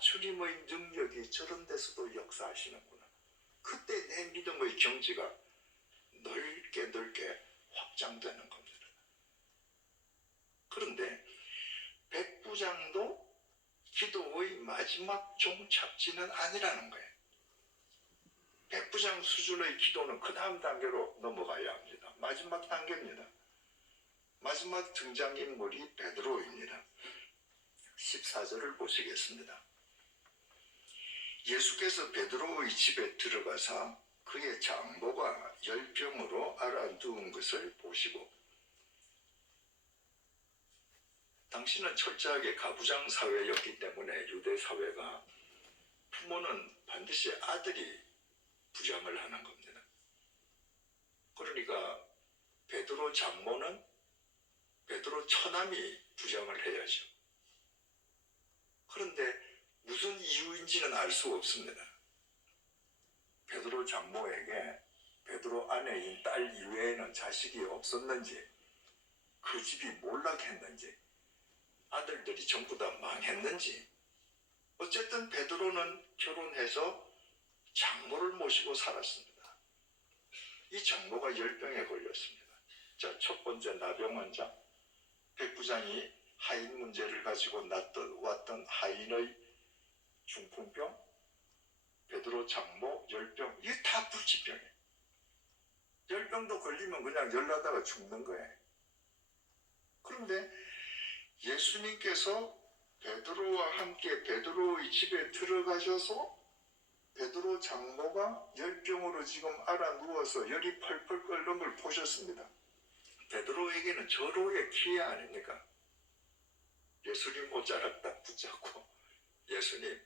주님의 능력이 저런 데서도 역사하시는구나. 그때 내 믿음의 경지가 넓게 확장되는 겁니다. 그런데 백부장도 기도의 마지막 종착지는 아니라는 거예요. 백부장 수준의 기도는 그 다음 단계로 넘어가야 합니다. 마지막 단계입니다. 마지막 등장인물이 베드로입니다. 14절을 보시겠습니다. 예수께서 베드로의 집에 들어가사 그의 장모가 열병으로 알아누운 것을 보시고, 당시는 철저하게 가부장 사회였기 때문에 유대 사회가 부모는 반드시 아들이 부장을 하는 겁니다. 그러니까 베드로 장모는 베드로 처남이 부장을 해야죠. 그런데 무슨 이유인지는 알 수 없습니다. 베드로 장모에게 베드로 아내인 딸 이외에는 자식이 없었는지, 그 집이 몰락했는지, 아들들이 전부 다 망했는지, 어쨌든 베드로는 결혼해서 장모를 모시고 살았습니다. 이 장모가 열병에 걸렸습니다. 자, 첫 번째 나병 환자, 백부장이 하인 문제를 가지고 왔던 하인의 중풍병, 베드로 장모 열병, 이게 다 불치병이에요. 열병도 걸리면 그냥 열나다가 죽는 거예요. 그런데 예수님께서 베드로와 함께 베드로의 집에 들어가셔서 베드로 장모가 열병으로 지금 알아 누워서 열이 펄펄 끓는 걸 보셨습니다. 베드로에게는 절호의 기회 아닙니까? 예수님 옷자락 딱 붙잡고 예수님,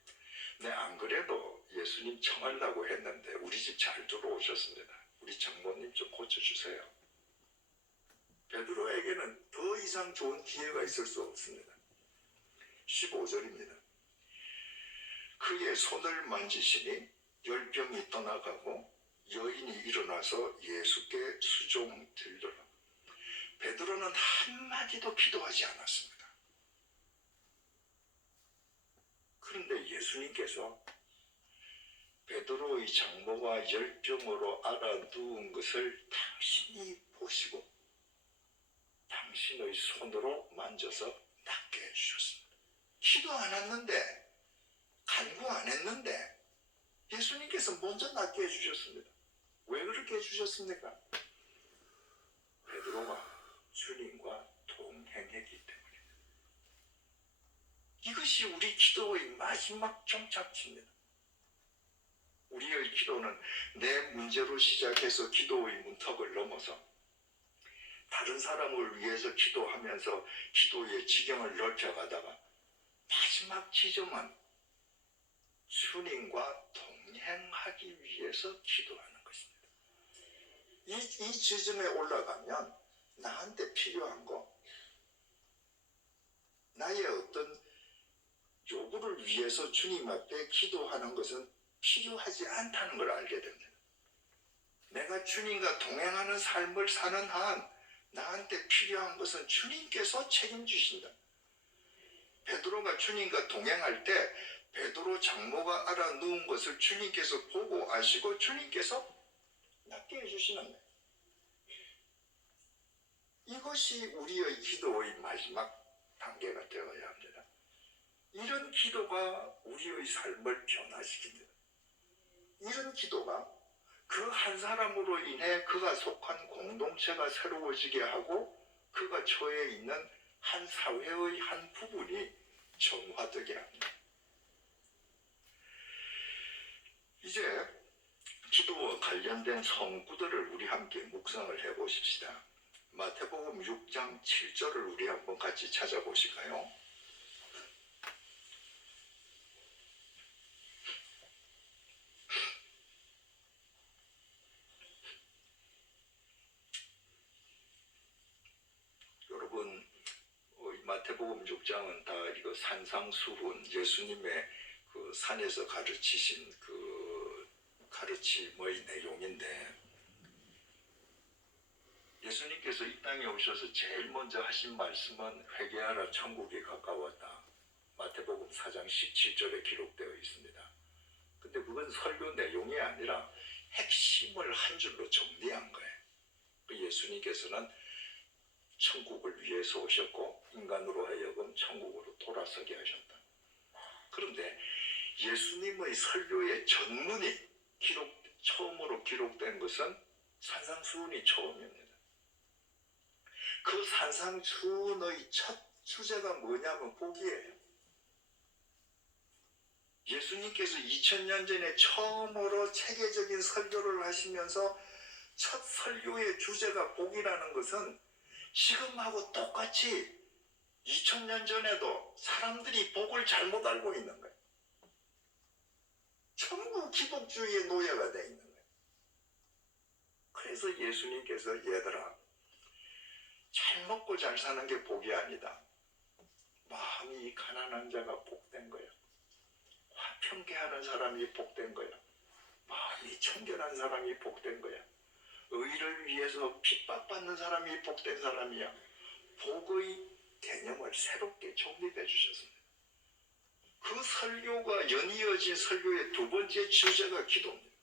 내 안 그래도 예수님 청하려고 했는데 우리 집 잘 들어오셨습니다. 우리 장모님 좀 고쳐주세요. 베드로에게는 더 이상 좋은 기회가 있을 수 없습니다. 15절입니다. 그의 손을 만지시니 열병이 떠나가고 여인이 일어나서 예수께 수종들더라. 베드로는 한마디도 기도하지 않았습니다. 그런데 예수님께서 베드로의 장모가 열병으로 알아 누운 것을 당신이 보시고 당신의 손으로 만져서 낫게 해주셨습니다. 기도 안 했는데, 간구 안 했는데 예수님께서 먼저 낫게 해주셨습니다. 왜 그렇게 해주셨습니까? 베드로가 주님과 동행했기 때문입니다. 이것이 우리 기도의 마지막 종착지입니다. 우리의 기도는 내 문제로 시작해서 기도의 문턱을 넘어서 다른 사람을 위해서 기도하면서 기도의 지경을 넓혀가다가 마지막 지점은 주님과 동행하기 위해서 기도하는 것입니다. 이 지점에 올라가면 나한테 필요한 거, 나의 어떤 요구를 위해서 주님 앞에 기도하는 것은 필요하지 않다는 걸 알게 됩니다. 내가 주님과 동행하는 삶을 사는 한 나한테 필요한 것은 주님께서 책임지신다. 베드로가 주님과 동행할 때 베드로 장모가 알아 누운 것을 주님께서 보고 아시고 주님께서 낫게 해주시는 거예요. 이것이 우리의 기도의 마지막 단계가 되어야 합니다. 이런 기도가 우리의 삶을 변화시킵니다. 이런 기도가 그 한 사람으로 인해 그가 속한 공동체가 새로워지게 하고 그가 처해 있는 한 사회의 한 부분이 정화되게 합니다. 이제 기도와 관련된 성구들을 우리 함께 묵상을 해보십시다. 마태복음 6장 7절을 우리 한번 같이 찾아보실까요? 여러분, 마태복음 6장은 다 이거 산상수훈, 예수님의 그 산에서 가르치신 그 가르침의 내용인데, 예수님께서 이 땅에 오셔서 제일 먼저 하신 말씀은 회개하라 천국이 가까웠다. 마태복음 4장 17절에 기록되어 있습니다. 근데 그건 설교 내용이 아니라 핵심을 한 줄로 정리한 거예요. 예수님께서는 천국을 위해서 오셨고 인간으로 하여금 천국으로 돌아서게 하셨다. 그런데 예수님의 설교의 전문이 처음으로 기록된 것은 산상수훈이 처음입니다. 그 산상수훈의 첫 주제가 뭐냐면 복이에요. 예수님께서 2000년 전에 처음으로 체계적인 설교를 하시면서 첫 설교의 주제가 복이라는 것은 지금하고 똑같이 2000년 전에도 사람들이 복을 잘못 알고 있는 거예요. 전부 기복주의의 노예가 되어 있는 거예요. 그래서 예수님께서 얘들아, 잘 먹고 잘 사는 게 복이 아니다. 마음이 가난한 자가 복된 거야. 화평케하는 사람이 복된 거야. 마음이 청결한 사람이 복된 거야. 의를 위해서 핍박받는 사람이 복된 사람이야. 복의 개념을 새롭게 정립해 주셨습니다. 그 설교가 연이어진 설교의 두 번째 주제가 기도입니다.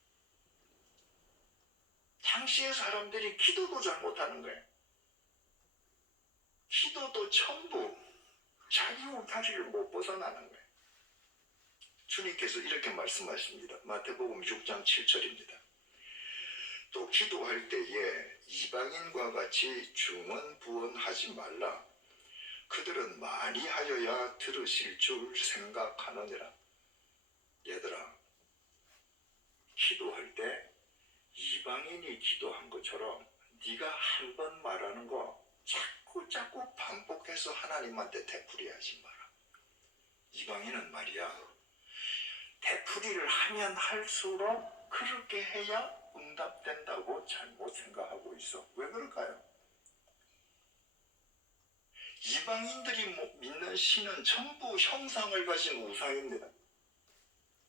당시의 사람들이 기도도 잘못하는 거예요. 기도도 전부 자기 울타리를 못 벗어나는 거예요. 주님께서 이렇게 말씀하십니다. 마태복음 6장 7절입니다. 또 기도할 때에 이방인과 같이 중언부언하지 말라. 그들은 많이 하여야 들으실 줄 생각하느니라. 얘들아, 기도할 때 이방인이 기도한 것처럼 네가 한 번 말하는 거 자꾸 반복해서 하나님한테 되풀이하지 마라. 이방인은 말이야, 되풀이를 하면 할수록 그렇게 해야 응답된다고 잘못 생각하고 있어. 왜 그럴까요? 이방인들이 믿는 신은 전부 형상을 가진 우상입니다.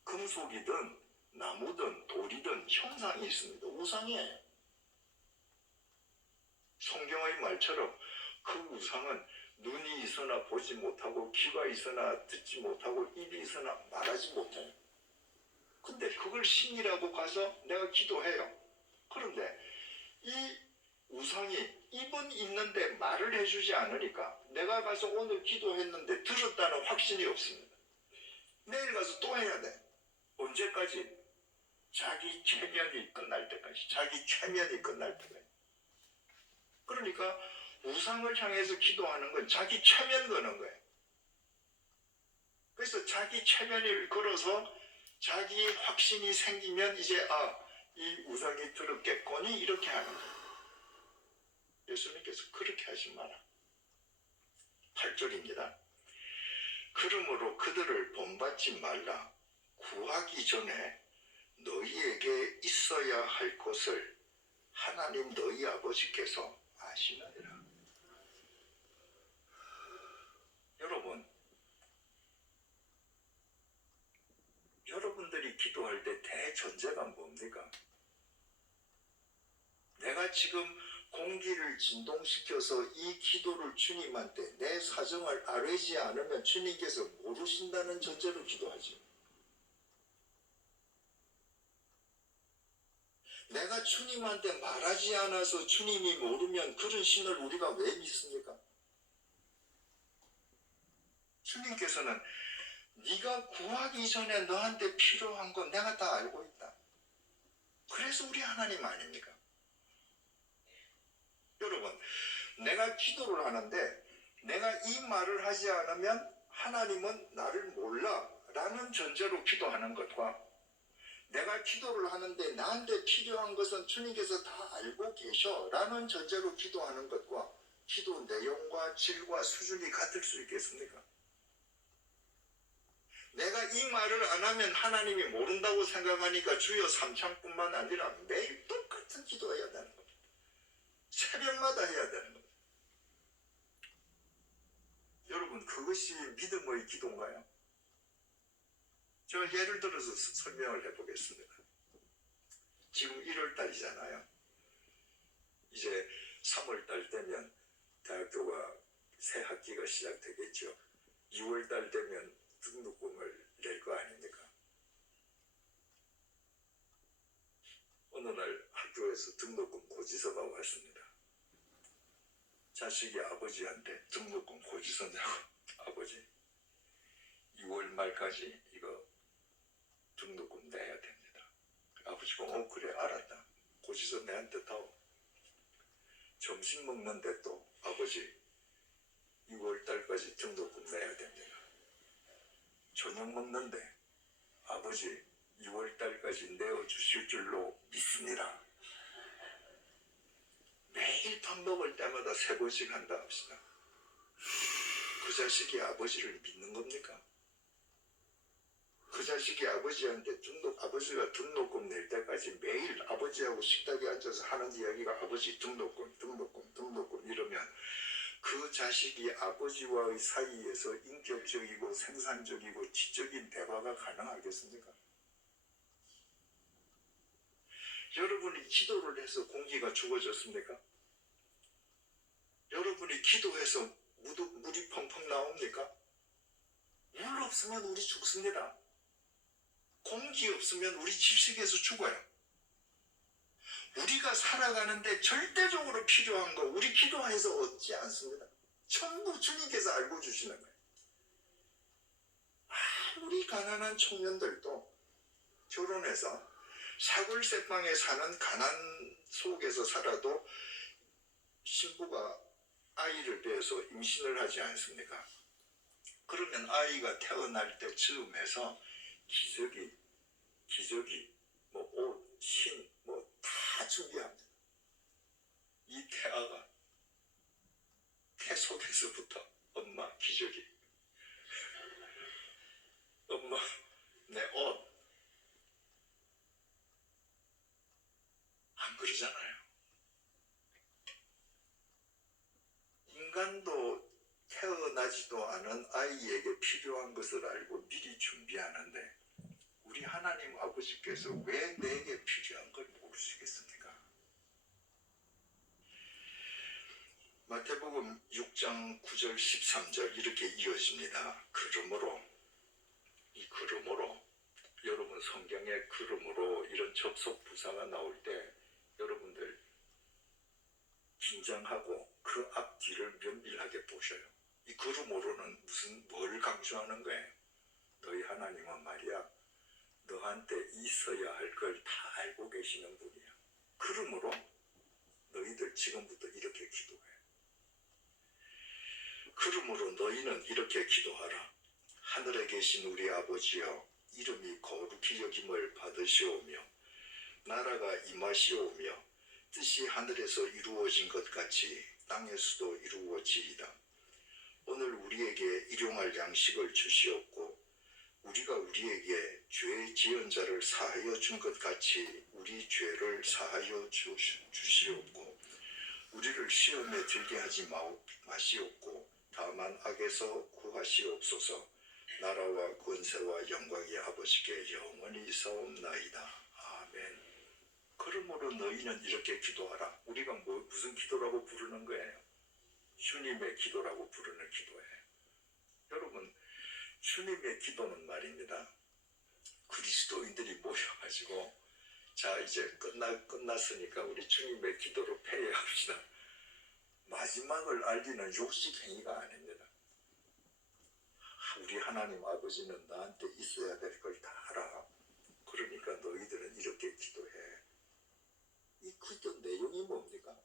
금속이든 나무든 돌이든 형상이 있습니다. 우상이에요. 성경의 말처럼 그 우상은 눈이 있으나 보지 못하고 귀가 있으나 듣지 못하고 입이 있으나 말하지 못해요. 근데 그걸 신이라고 가서 내가 기도해요. 그런데 이 우상이 입은 있는데 말을 해주지 않으니까 내가 가서 오늘 기도했는데 들었다는 확신이 없습니다. 내일 가서 또 해야 돼. 언제까지? 자기 최면이 끝날 때까지. 자기 최면이 끝날 때까지. 그러니까 우상을 향해서 기도하는 건 자기 최면 거는 거예요. 그래서 자기 최면을 걸어서 자기 확신이 생기면 이제 이 우상이 들었겠거니 이렇게 하는 거예요. 예수님께서 그렇게 하지 마라. 8절입니다. 그러므로 그들을 본받지 말라. 구하기 전에 너희에게 있어야 할 것을 하나님 너희 아버지께서 아시느니라. 여러분, 여러분들이 기도할 때 대전제가 뭡니까? 내가 지금 공기를 진동시켜서 이 기도를 주님한테 내 사정을 아뢰지 않으면 주님께서 모르신다는 전제로 기도하지. 내가 주님한테 말하지 않아서 주님이 모르면 그런 신을 우리가 왜 믿습니까? 주님께서는 네가 구하기 전에 너한테 필요한 건 내가 다 알고 있다. 그래서 우리 하나님 아닙니까? 여러분, 내가 기도를 하는데 내가 이 말을 하지 않으면 하나님은 나를 몰라 라는 전제로 기도하는 것과 내가 기도를 하는데 나한테 필요한 것은 주님께서 다 알고 계셔 라는 전제로 기도하는 것과 기도 내용과 질과 수준이 같을 수 있겠습니까? 내가 이 말을 안 하면 하나님이 모른다고 생각하니까 주여 삼창뿐만 아니라 매일 똑같은 기도해야 되는 겁니다. 새벽마다 해야 되는 겁니다. 여러분, 그것이 믿음의 기도인가요? 제가 예를 들어서 설명을 해보겠습니다. 지금 1월달이잖아요. 이제 3월달 되면 대학교가 새 학기가 시작되겠죠. 6월달 되면 등록금을 낼 거 아닙니까? 어느 날 학교에서 등록금 고지서가 왔습니다. 자식이 아버지한테 등록금 고지서 내고 아버지 6월 말까지 이거 등록금 내야 됩니다. 아버지가 그래 알았다. 고지서 내한테 다오. 점심 먹는데 또 아버지 6월달까지 등록금 내야 됩니다. 저녁 먹는데 아버지 6월달까지 내어주실 줄로 믿습니다. 매일 밥 먹을 때마다 3번씩 한다 합시다. 그 자식이 아버지를 믿는 겁니까? 그 자식이 아버지한테 아버지가 등록금 낼 때까지 매일 아버지하고 식탁에 앉아서 하는 이야기가 아버지 등록금 이러면 그 자식이 아버지와의 사이에서 인격적이고 생산적이고 지적인 대화가 가능하겠습니까? 여러분이 기도를 해서 공기가 죽어졌습니까? 여러분이 기도해서 물이 펑펑 나옵니까? 물 없으면 우리 죽습니다. 공기 없으면 우리 질식해서 죽어요. 우리가 살아가는데 절대적으로 필요한 거 우리 기도해서 얻지 않습니다. 전부 주님께서 알고 주시는 거예요. 우리 가난한 청년들도 결혼해서 사골세방에 사는 가난 속에서 살아도 신부가 아이를 배워서 임신을 하지 않습니까? 그러면 아이가 태어날 때 즈음해서 기저귀, 뭐 옷, 신, 뭐 다 준비합니다. 이 태아가 태 속에서부터 엄마 기저귀, 엄마 내 옷, 안 그러잖아요. 인간도 태어나지도 않은 아이에게 필요한 것을 알고 미리 준비하는데 우리 하나님 아버지께서 왜 내게 필요한 걸 모르시겠습니까? 마태복음 6장 9절 13절 이렇게 이어집니다. 그러므로 여러분 성경에 그러므로 이런 접속 부사가 나올 때 여러분들 긴장하고 그 앞뒤를 면밀하게 보셔요. 이 그러므로는 뭘 강조하는 거예요? 너희 하나님은 말이야 너한테 있어야 할 걸 다 알고 계시는 분이야. 그러므로 너희들 지금부터 이렇게 기도해. 그러므로 너희는 이렇게 기도하라. 하늘에 계신 우리 아버지여 이름이 거룩히 여김을 받으시오며 나라가 임하시오며 뜻이 하늘에서 이루어진 것 같이 땅에서도 이루어지이다. 오늘 우리에게 일용할 양식을 주시옵고 우리가 우리에게 죄 지은 자를 사하여 준 것 같이 우리 죄를 사하여 주시옵고 우리를 시험에 들게 하지 마시옵고 다만 악에서 구하시옵소서. 나라와 권세와 영광이 아버지께 영원히 있사옵나이다. 아멘. 그러므로 너희는 이렇게 기도하라. 우리가 무슨 기도라고 부르는 거예요? 주님의 기도라고 부르는 기도예요. 여러분 주님의 기도는 말입니다. 그리스도인들이 모여가지고 자 이제 끝났으니까 우리 주님의 기도로 패해합시다. 마지막을 알리는 욕심행위가 아닙니다. 우리 하나님 아버지는 나한테 있어야 될 걸 다 알아. 그러니까 너희들은 이렇게 기도해. 이 기도 내용이 뭡니까?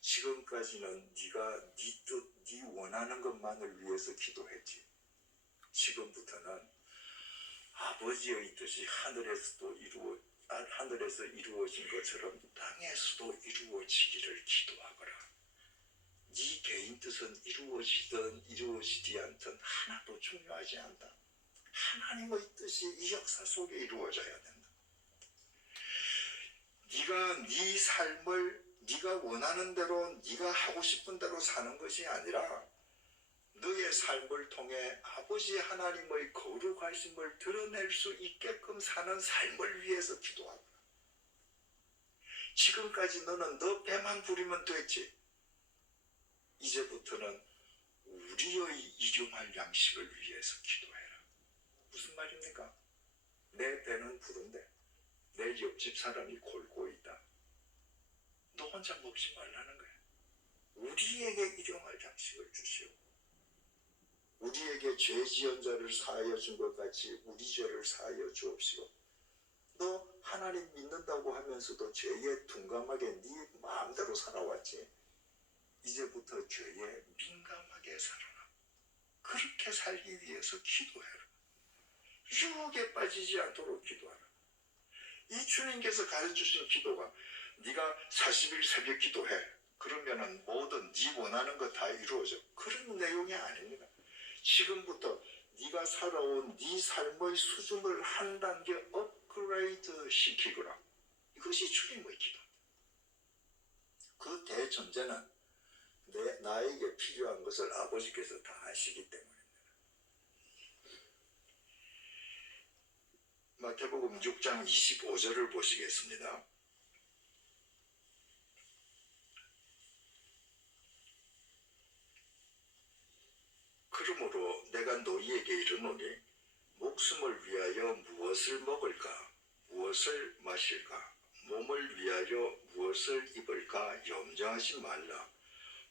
지금까지는 네가 네 뜻, 네 원하는 것만을 위해서 기도했지. 지금부터는 아버지의 뜻이 하늘에서 이루어진 것처럼 땅에서도 이루어지기를 기도하거라. 네 개인 뜻은 이루어지든 이루어지지 않든 하나도 중요하지 않다. 하나님의 뜻이 이 역사 속에 이루어져야 된다. 네가 네 삶을 네가 원하는 대로 네가 하고 싶은 대로 사는 것이 아니라 너의 삶을 통해 아버지 하나님의 거룩하심을 드러낼 수 있게끔 사는 삶을 위해서 기도하고 지금까지 너는 너 배만 부리면 됐지. 이제부터는 우리의 일용할 양식을 위해서 기도해라. 무슨 말입니까? 내 배는 부른데 내 옆집 사람이 골고 있다. 너 혼자 먹지 말라는 거야. 우리에게 일용할 양식을 주시오. 우리에게 죄 지은 자를 사하여 준 것 같이 우리 죄를 사하여 주옵시고. 너 하나님 믿는다고 하면서도 죄에 둔감하게 네 마음대로 살아왔지. 이제부터 죄에 민감하게 살아라. 그렇게 살기 위해서 기도해라. 유혹에 빠지지 않도록 기도하라. 이 주님께서 가르쳐주신 기도가 네가 40일 새벽 기도해. 그러면은 뭐든 네 원하는 거 다 이루어져. 그런 내용이 아닙니다. 지금부터 네가 살아온 네 삶의 수준을 한 단계 업그레이드 시키거라. 이것이 주님의 기도. 그 대전제는 나에게 필요한 것을 아버지께서 다 아시기 때문입니다. 마태복음 6장 25절을 보시겠습니다. 그러므로 내가 너희에게 이르노니 목숨을 위하여 무엇을 먹을까 무엇을 마실까 몸을 위하여 무엇을 입을까 염려하지 말라.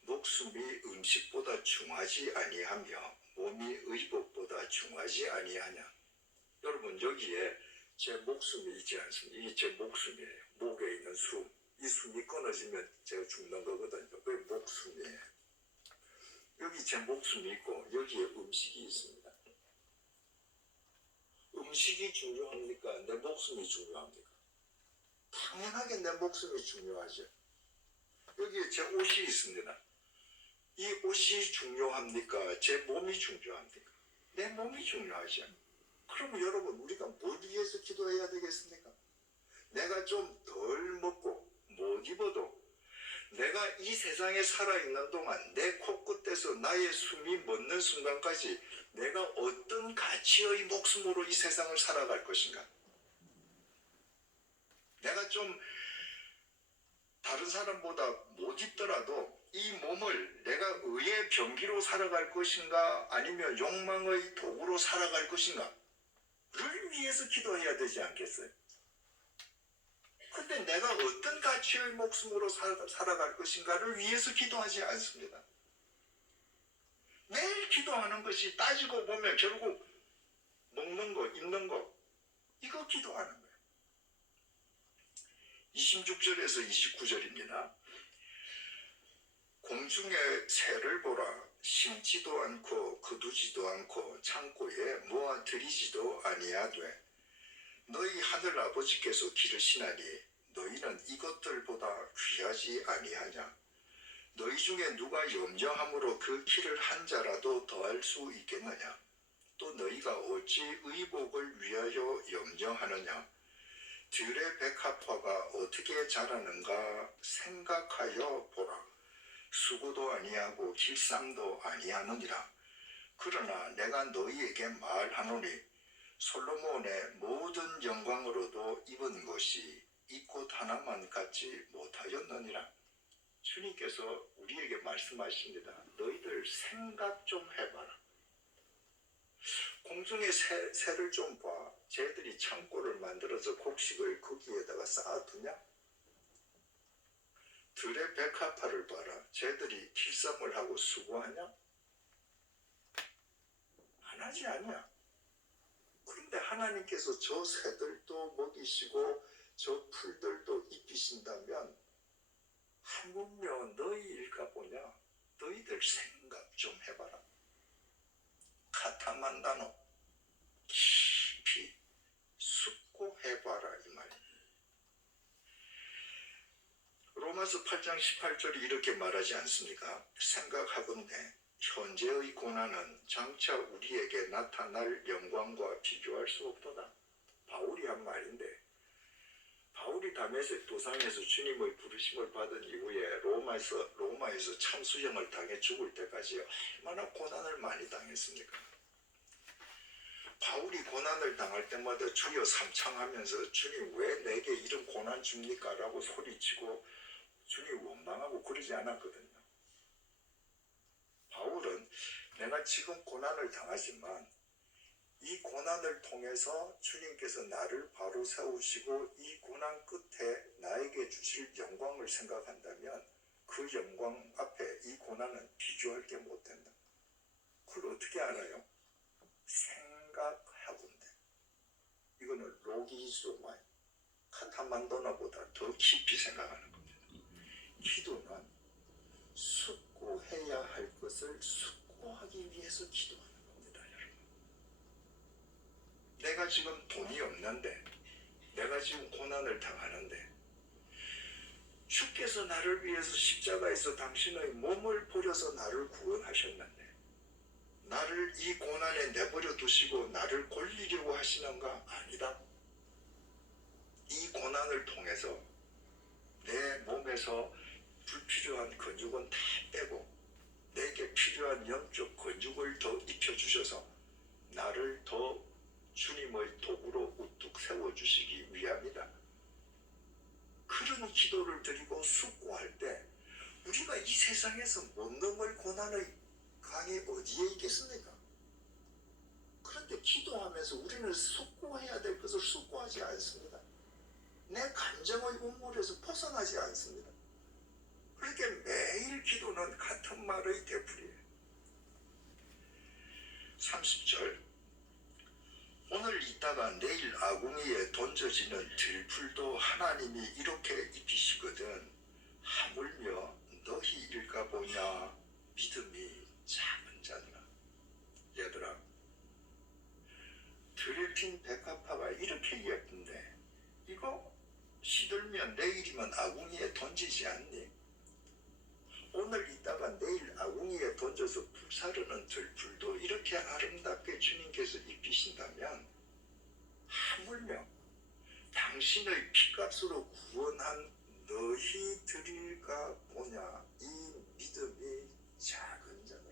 목숨이 음식보다 중하지 아니하며 몸이 의복보다 중하지 아니하냐. 여러분 여기에 제 목숨이 있지 않습니까? 이게 제 목숨이에요. 목에 있는 숨. 이 숨이 끊어지면 제가 죽는 거거든요. 그게 목숨이에요. 여기 제 목숨이 있고 여기에 음식이 있습니다. 음식이 중요합니까? 내 목숨이 중요합니까? 당연하게 내 목숨이 중요하죠. 여기에 제 옷이 있습니다. 이 옷이 중요합니까? 제 몸이 중요합니까? 내 몸이 중요하죠. 그러면 여러분 우리가 뭘 위해서 기도해야 되겠습니까? 내가 좀 덜 먹고 못 입어도 내가 이 세상에 살아있는 동안 내 코끝에서 나의 숨이 멎는 순간까지 내가 어떤 가치의 목숨으로 이 세상을 살아갈 것인가? 내가 좀 다른 사람보다 못 입더라도 이 몸을 내가 의의 병기로 살아갈 것인가 아니면 욕망의 도구로 살아갈 것인가? 를 위해서 기도해야 되지 않겠어요? 근데 내가 어떤 가치의 목숨으로 살아갈 것인가를 위해서 기도하지 않습니다. 매일 기도하는 것이 따지고 보면 결국 먹는 거, 입는 거 이거 기도하는 거예요. 26절에서 29절입니다. 공중의 새를 보라. 심지도 않고 거두지도 않고 창고에 모아들이지도 아니하되 너희 하늘 아버지께서 기르시나니 너희는 이것들보다 귀하지 아니하냐. 너희 중에 누가 염려함으로 그 키를 한 자라도 더할 수 있겠느냐. 또 너희가 어찌 의복을 위하여 염려하느냐. 들의 백합화가 어떻게 자라는가 생각하여 보라. 수고도 아니하고 길쌈도 아니하느니라. 그러나 내가 너희에게 말하노니 솔로몬의 모든 영광으로도 입은 것이 이 꽃 하나만 갖지 못하였느니라. 주님께서 우리에게 말씀하십니다. 너희들 생각 좀 해봐라. 공중의 새를 좀 봐. 쟤들이 창고를 만들어서 곡식을 거기에다가 쌓아두냐? 들의 백합화를 봐라. 쟤들이 길쌈을 하고 수고하냐? 안 하지 않냐? 그런데 하나님께서 저 새들도 먹이시고 저 풀들도 입히신다면 하물며 너희일까 보냐? 너희들 생각 좀 해봐라. 카타만다노 깊이 숙고해봐라 이 말입니다. 로마서 8장 18절이 이렇게 말하지 않습니까? 생각하건대 현재의 고난은 장차 우리에게 나타날 영광과 비교할 수 없도다. 바울이 한 말인데 바울이 다메섹 도상에서 주님의 부르심을 받은 이후에 로마에서 참수형을 당해 죽을 때까지 얼마나 고난을 많이 당했습니까? 바울이 고난을 당할 때마다 주여 삼창하면서 주님 왜 내게 이런 고난 줍니까? 라고 소리치고 주님 원망하고 그러지 않았거든요. 바울은 내가 지금 고난을 당하지만 이 고난을 통해서 주님께서 나를 바로 세우시고 이 고난 끝에 나에게 주실 영광을 생각한다면 그 영광 앞에 이 고난은 비교할 게 못 된다. 그걸 어떻게 알아요? 생각하건대. 이거는 로기소마이 카타만도나보다 더 깊이 생각하는 겁니다. 기도는 숙고해야 할 것을 숙고하기 위해서 기도하는 겁니다, 여러분. 내가 지금 돈이 없는데, 내가 지금 고난을 당하는데, 주께서 나를 위해서 십자가에서 당신의 몸을 버려서 나를 구원하셨는데, 나를 이 고난에 내버려 두시고 나를 골리려고 하시는가? 아니다. 이 고난을 통해서 내 몸에서 불필요한 근육은 다 빼고 내게 필요한 영적 근육을 더 입혀주셔서 나를 더 주님의 도구로 우뚝 세워주시기 위함이다. 그런 기도를 드리고 숙고할 때 우리가 이 세상에서 못 넘을 고난의 강이 어디에 있겠습니까? 그런데 기도하면서 우리는 숙고해야 될 것을 숙고하지 않습니다. 내 감정의 우물에서 벗어나지 않습니다. 그렇게 매일 기도는 같은 말의 되풀이에요. 30절 오늘 있다가 내일 아궁이에 던져지는 들풀도 하나님이 이렇게 입히시거든 하물며 너희일까 보냐 믿음이 주신 백합화가 이렇게 예쁜데 이거 시들면 내일이면 아궁이에 던지지 않니? 오늘 있다가 내일 아궁이에 던져서 불사르는 들풀도 이렇게 아름답게 주님께서 입히신다면 하물며 당신의 피값으로 구원한 너희 드릴까 보냐. 이 믿음이 작은 자들.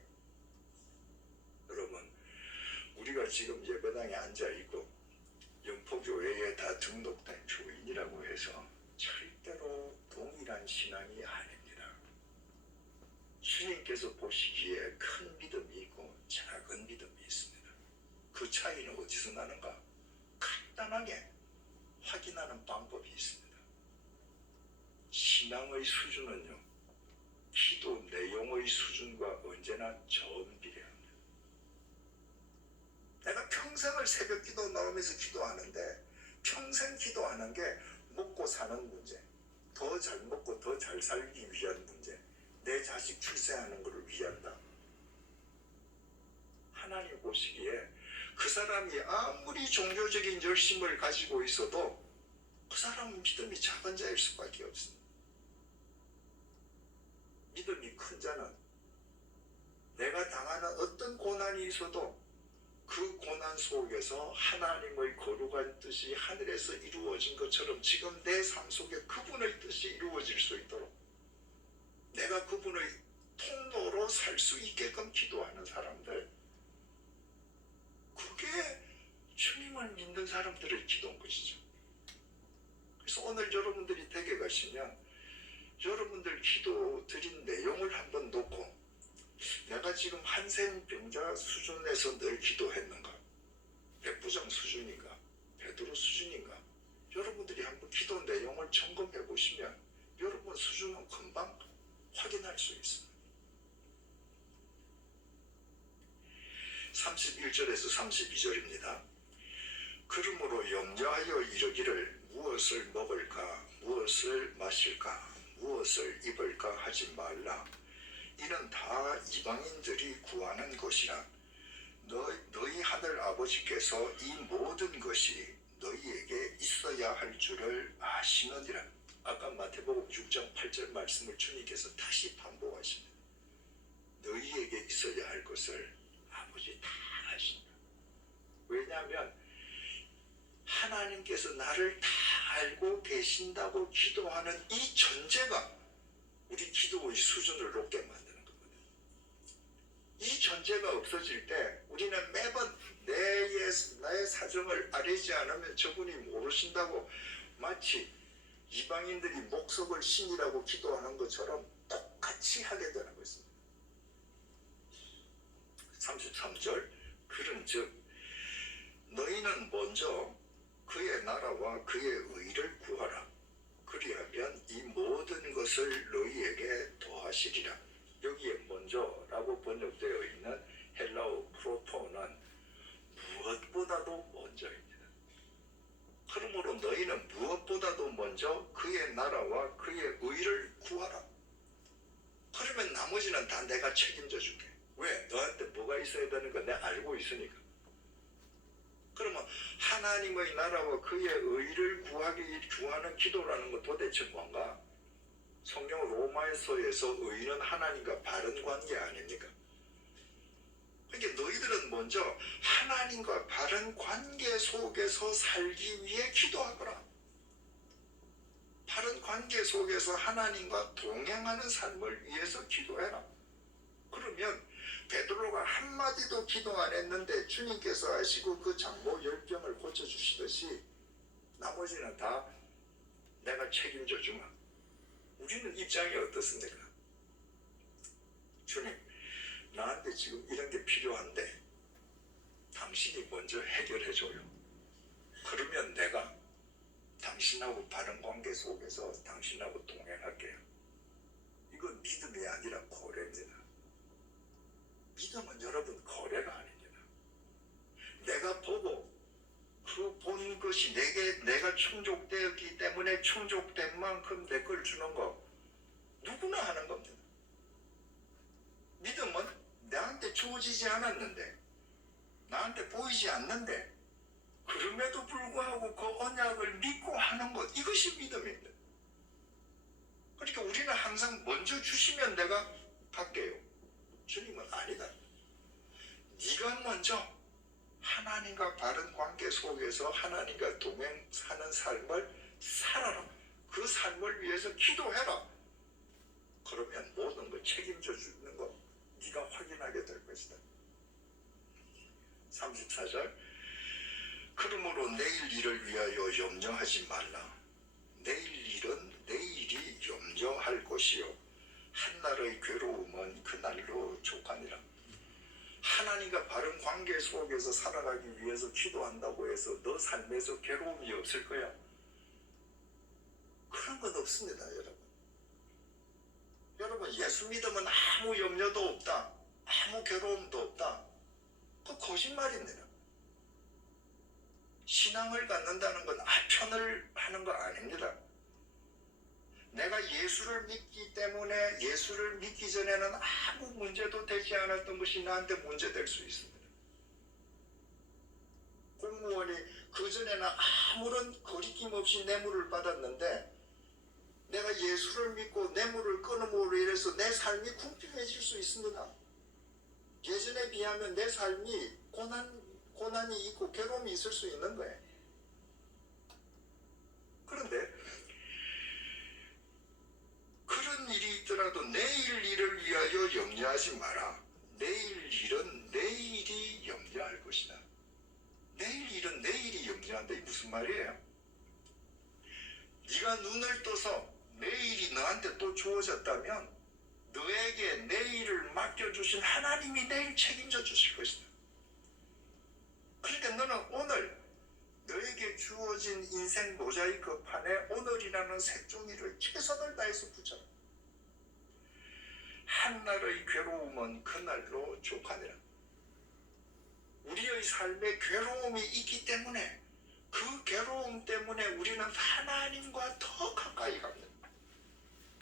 여러분, 우리가 지금 예배당에 앉아있고 영포교회에 다 등록된 교인이라고 해서 절대로 동일한 신앙이 아닙니다. 주님께서 보시기에 큰 믿음이 있고 작은 믿음이 있습니다. 그 차이는 어디서 나는가? 간단하게 확인하는 방법이 있습니다. 신앙의 수준은요, 기도 내용의 수준과 언제나 전비례합니다. 내가 평생을 새벽 기도 나오면서 기도하는데 평생 기도하는 게 먹고 사는 문제, 더 잘 먹고 더 잘 살기 위한 문제, 내 자식 출세하는 것을 위한다. 하나님 보시기에 그 사람이 아무리 종교적인 열심을 가지고 있어도 그 사람은 믿음이 작은 자일 수밖에 없습니다. 믿음이 큰 자는 내가 당하는 어떤 고난이 있어도 그 고난 속에서 하나님의 거룩한 뜻이 하늘에서 이루어진 것처럼 지금 내 삶 속에 그분의 뜻이 이루어질 수 있도록 내가 그분의 통로로 살 수 있게끔 기도하는 사람들, 그게 주님을 믿는 사람들의 기도인 것이죠. 그래서 오늘 여러분들이 댁에 가시면 여러분들 기도 드린 내용을 한번 놓고 내가 지금 한센병자 수준에서 늘 기도했는가? 백부장 수준인가? 베드로 수준인가? 여러분들이 한번 기도 내용을 점검해 보시면 여러분 수준은 금방 확인할 수 있습니다. 31절에서 32절입니다. 그러므로 염려하여 이르기를 무엇을 먹을까, 무엇을 마실까, 무엇을 입을까 하지 말라. 이는 다 이방인들이 구하는 것이라. 너희 하늘 아버지께서 이 모든 것이 너희에게 있어야 할 줄을 아시느니라. 아까 마태복음 6장 8절 말씀을 주님께서 다시 반복하십니다. 너희에게 있어야 할 것을 아버지 다 아신다. 왜냐하면 하나님께서 나를 다 알고 계신다고 기도하는 이 전제가 우리 기도의 수준을 높게 만드는 거거든요. 이 전제가 없어질 때 우리는 매번 나의 사정을 아뢰지 않으면 저분이 모르신다고 마치 이방인들이 목석을 신이라고 기도하는 것처럼 똑같이 하게 되는 것입니다. 33절 그런즉 너희는 먼저 그의 나라와 그의 의를 구하라. 그리하면 이 모든 것을 너희에게 더하시리라. 여기에 먼저라고 번역되어 있는 헬라어 프로토는 무엇보다도 먼저입니다. 그러므로 너희는 무엇보다도 먼저 그의 나라와 그의 의를 구하라. 그러면 나머지는 다 내가 책임져 줄게. 왜? 너한테 뭐가 있어야 되는 거 내가 알고 있으니까. 그러면 하나님의 나라와 그의 의를 구하는 기도라는 건 도대체 뭔가? 성경 로마서에서 의는 하나님과 바른 관계 아닙니까? 그러니까 너희들은 먼저 하나님과 바른 관계 속에서 살기 위해 기도하거라. 바른 관계 속에서 하나님과 동행하는 삶을 위해서 기도해라. 그러면 베드로가 한마디도 기도 안 했는데 주님께서 하시고 그 장모 10병을 고쳐주시듯이 나머지는 다 내가 책임져 주마. 우리는 입장이 어떻습니까? 주님, 나한테 지금 이런 게 필요한데 당신이 먼저 해결해줘요. 그러면 내가 당신하고 바른 관계 속에서 당신하고 동행할게요. 이건 믿음이 아니라 거래입니다. 믿음은 여러분 거래가 아닙니다. 내가 보고 그 본 것이 내가 충족되었기 때문에 충족된 만큼 내 걸 주는 거 누구나 하는 겁니다. 믿음은 나한테 주어지지 않았는데 나한테 보이지 않는데 그럼에도 불구하고 그 언약을 믿고 하는 것, 이것이 믿음입니다. 그러니까 우리는 항상 먼저 주시면 내가 갈게요. 주님은 아니다. 네가 먼저 하나님과 바른 관계 속에서 하나님과 동행하는 삶을 살아라. 그 삶을 위해서 기도해라. 그러면 모든 걸 책임져 주는 거 네가 확인하게 될 것이다. 34절. 그러므로 내일 일을 위하여 염려하지 말라. 내일 일은 내일이 염려할 것이요 한날의 괴로움은 그날로 족하니라. 하나님과 바른 관계 속에서 살아가기 위해서 기도한다고 해서 너 삶에서 괴로움이 없을 거야. 그런 건 없습니다, 여러분. 여러분, 예수 믿으면 아무 염려도 없다, 아무 괴로움도 없다, 그 거짓말입니다. 신앙을 갖는다는 건 편을 하는 거 아닙니다. 내가 예수를 믿기 때문에 예수를 믿기 전에는 아무 문제도 되지 않았던 것이 나한테 문제될 수 있습니다. 공무원이 그전에는 아무런 거리낌 없이 뇌물을 받았는데 내가 예수를 믿고 뇌물을 끊음으로 인해서 내 삶이 궁핍해질 수 있습니다. 예전에 비하면 내 삶이 고난이 있고 괴로움이 있을 수 있는 거예요. 그런데 그런 일이 있더라도 내일 일을 위하여 염려하지 마라. 내일 일은 내일이 염려할 것이다. 내일 일은 내일이 염려한다. 이게 무슨 말이에요? 네가 눈을 떠서 내일이 너한테 또 주어졌다면 너에게 내일을 맡겨주신 하나님이 내일 책임져 주실 것이다. 그러니까 너는 오늘 너에게 주어진 인생 모자이크 판에 오늘이라는 색종이를 최선을 다해서 붙여라. 한날의 괴로움은 그날로 족하니라. 우리의 삶에 괴로움이 있기 때문에 그 괴로움 때문에 우리는 하나님과 더 가까이 갑니다.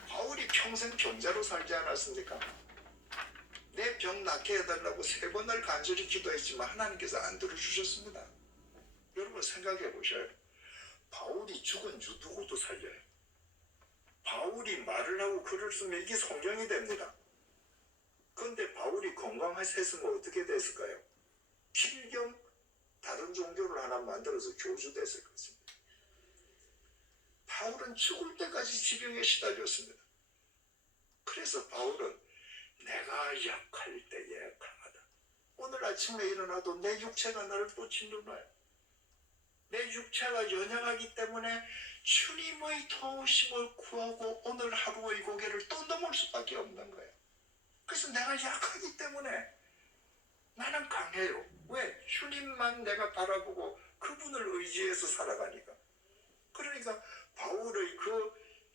바울이 평생 병자로 살지 않았습니까? 내 병 낫게 해달라고 3번을 간절히 기도했지만 하나님께서 안 들어주셨습니다. 여러분 생각해 보셔요. 바울이 죽은 주 누구도 살려요. 바울이 말을 하고 글을 쓰면 이게 성경이 됩니다. 그런데 바울이 건강했으면 어떻게 됐을까요? 필경 다른 종교를 하나 만들어서 교주됐을 것입니다. 바울은 죽을 때까지 지병에 시달렸습니다. 그래서 바울은 내가 약할 때에 강하다. 오늘 아침에 일어나도 내 육체가 나를 또 짓눌러요. 내 육체가 연약하기 때문에 주님의 도우심을 구하고 오늘 하루의 고개를 또 넘을 수밖에 없는 거예요. 그래서 내가 약하기 때문에 나는 강해요. 왜? 주님만 내가 바라보고 그분을 의지해서 살아가니까. 그러니까 바울의 그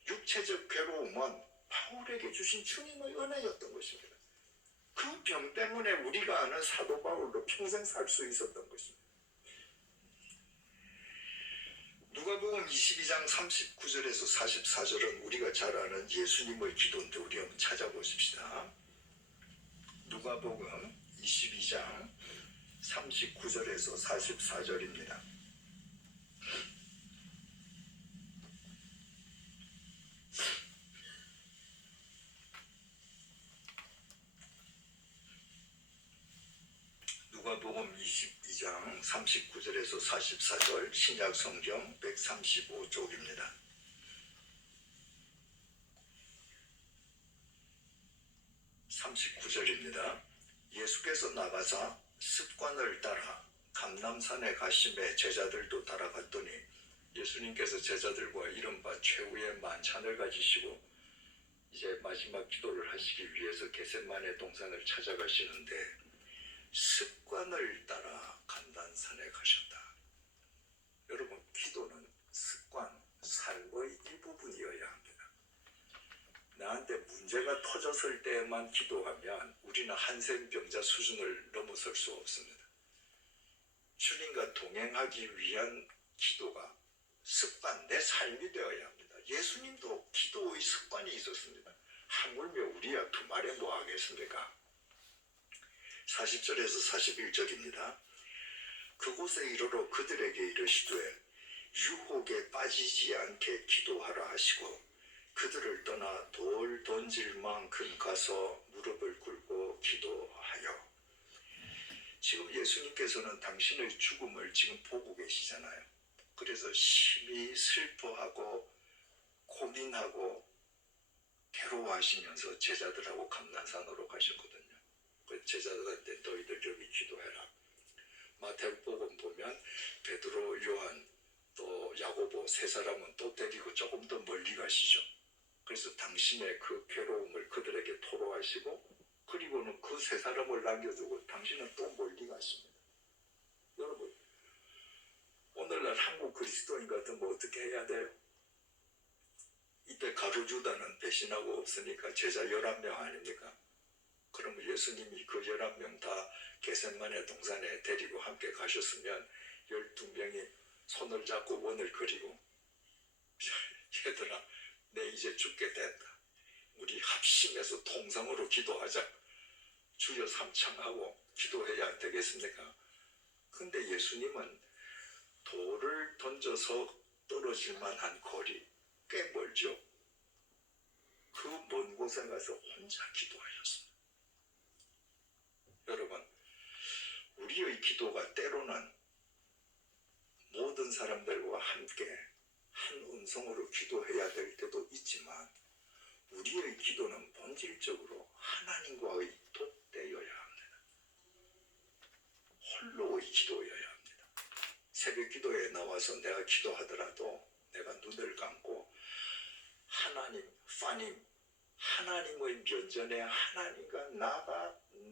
육체적 괴로움은 바울에게 주신 주님의 은혜였던 것입니다. 그 병 때문에 우리가 아는 사도 바울도 평생 살 수 있었던 것입니다. 누가복음 22장 39절에서 44절은 우리가 잘 아는 예수님의 기도인데 우리 한번 찾아보십시다. 누가복음 22장 39절에서 44절입니다. 누가복음 22장 39절에서 44절 신약성경 135쪽입니다. (39절입니다) 예수께서 나가사 습관을 따라 감람산에 가심에 제자들도 따라갔더니 예수님께서 제자들과 이른바 최후의 만찬을 가지시고 이제 마지막 기도를 하시기 위해서 겟세마네 동산을 찾아가시는데 습관을 따라 감람산에 가셨다. 여러분, 기도는 습관, 삶의 일부분이어야 합니다. 나한테 문제가 터졌을 때만 기도하면 우리는 한센병자 수준을 넘어설 수 없습니다. 주님과 동행하기 위한 기도가 습관, 내 삶이 되어야 합니다. 예수님도 기도의 습관이 있었습니다. 하물며 우리야 두말에 뭐 하겠습니까? 40절에서 41절입니다. 그곳에 이르러 그들에게 이르시되 유혹에 빠지지 않게 기도하라 하시고 그들을 떠나 돌 던질 만큼 가서 무릎을 꿇고 기도하여. 지금 예수님께서는 당신의 죽음을 지금 보고 계시잖아요. 그래서 심히 슬퍼하고 고민하고 괴로워하시면서 제자들하고 감난산으로 가셨거든요. 그 제자들한테 너희들 여기 기도해라. 마태복음 보면 베드로, 요한, 또 야고보 세 사람은 또 데리고 조금 더 멀리 가시죠. 그래서 당신의 그 괴로움을 그들에게 토로하시고 그리고는 그 세 사람을 남겨두고 당신은 또 멀리 가십니다. 여러분, 오늘날 한국 그리스도인 같으면 어떻게 해야 돼요? 이때 가룟유다는 배신하고 없으니까 제자 11명 아닙니까? 그러면 예수님이 그 11명 다 겟세마네 동산에 데리고 함께 가셨으면 12명이 손을 잡고 원을 그리고 얘들아, 내 이제 죽게 됐다. 우리 합심해서 통성으로 기도하자. 주여 삼창하고 기도해야 되겠습니까? 근데 예수님은 돌을 던져서 떨어질 만한 거리 꽤 멀죠. 그 먼 곳에 가서 혼자 기도하셨습니다. 여러분, 우리의 기도가 때로는 모든 사람들과 함께 한 음성으로 기도해야 될 때도 있지만 우리의 기도는 본질적으로 하나님과의 독대여야 합니다. 홀로의 기도여야 합니다. 새벽 기도에 나와서 내가 기도하더라도 내가 눈을 감고 하나님, 하나님의 면전에 하나님과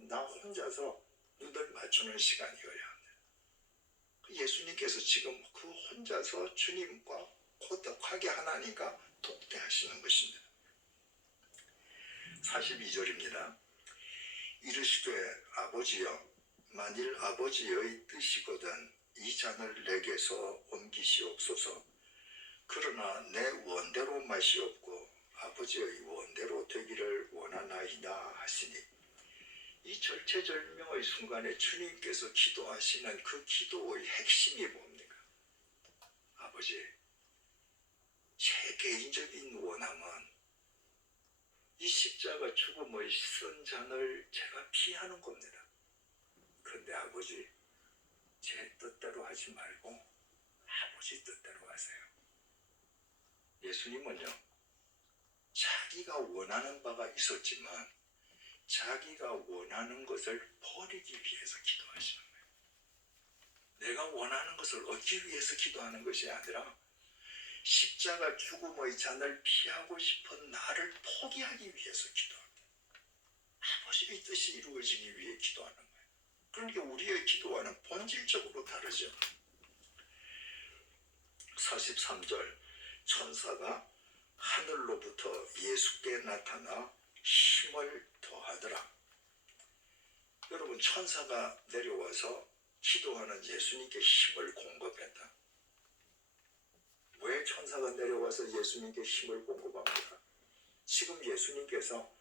나 혼자서 눈을 맞추는 시간이어야 합니다. 예수님께서 지금 그 혼자서 주님과 고독하게 하나님과 독대하시는 것입니다. 42절입니다. 이르시되 아버지여, 만일 아버지의 뜻이거든 이 잔을 내게서 옮기시옵소서. 그러나 내 원대로 마시옵고 아버지의 원대로 되기를 원하나이다 하시니, 이 절체절명의 순간에 주님께서 기도하시는 그 기도의 핵심이 뭡니까? 아버지, 제 개인적인 원함은 이 십자가 죽음의 쓴 잔을 제가 피하는 겁니다. 그런데 아버지, 제 뜻대로 하지 말고 아버지 뜻대로 하세요. 예수님은요, 자기가 원하는 바가 있었지만 자기가 원하는 것을 버리기 위해서 기도하시는 거예요. 내가 원하는 것을 얻기 위해서 기도하는 것이 아니라 십자가 죽음의 잔을 피하고 싶은 나를 포기하기 위해서 기도합니다. 아버지의 뜻이 이루어지기 위해 기도하는 거예요. 그러니까 우리의 기도와는 본질적으로 다르죠. 43절, 천사가 하늘로부터 예수께 나타나 힘을 더하더라. 여러분, 천사가 내려와서 기도하는 예수님께 힘을 공급했다. 왜 천사가 내려와서 예수님께 힘을 공급합니까? 지금 예수님께서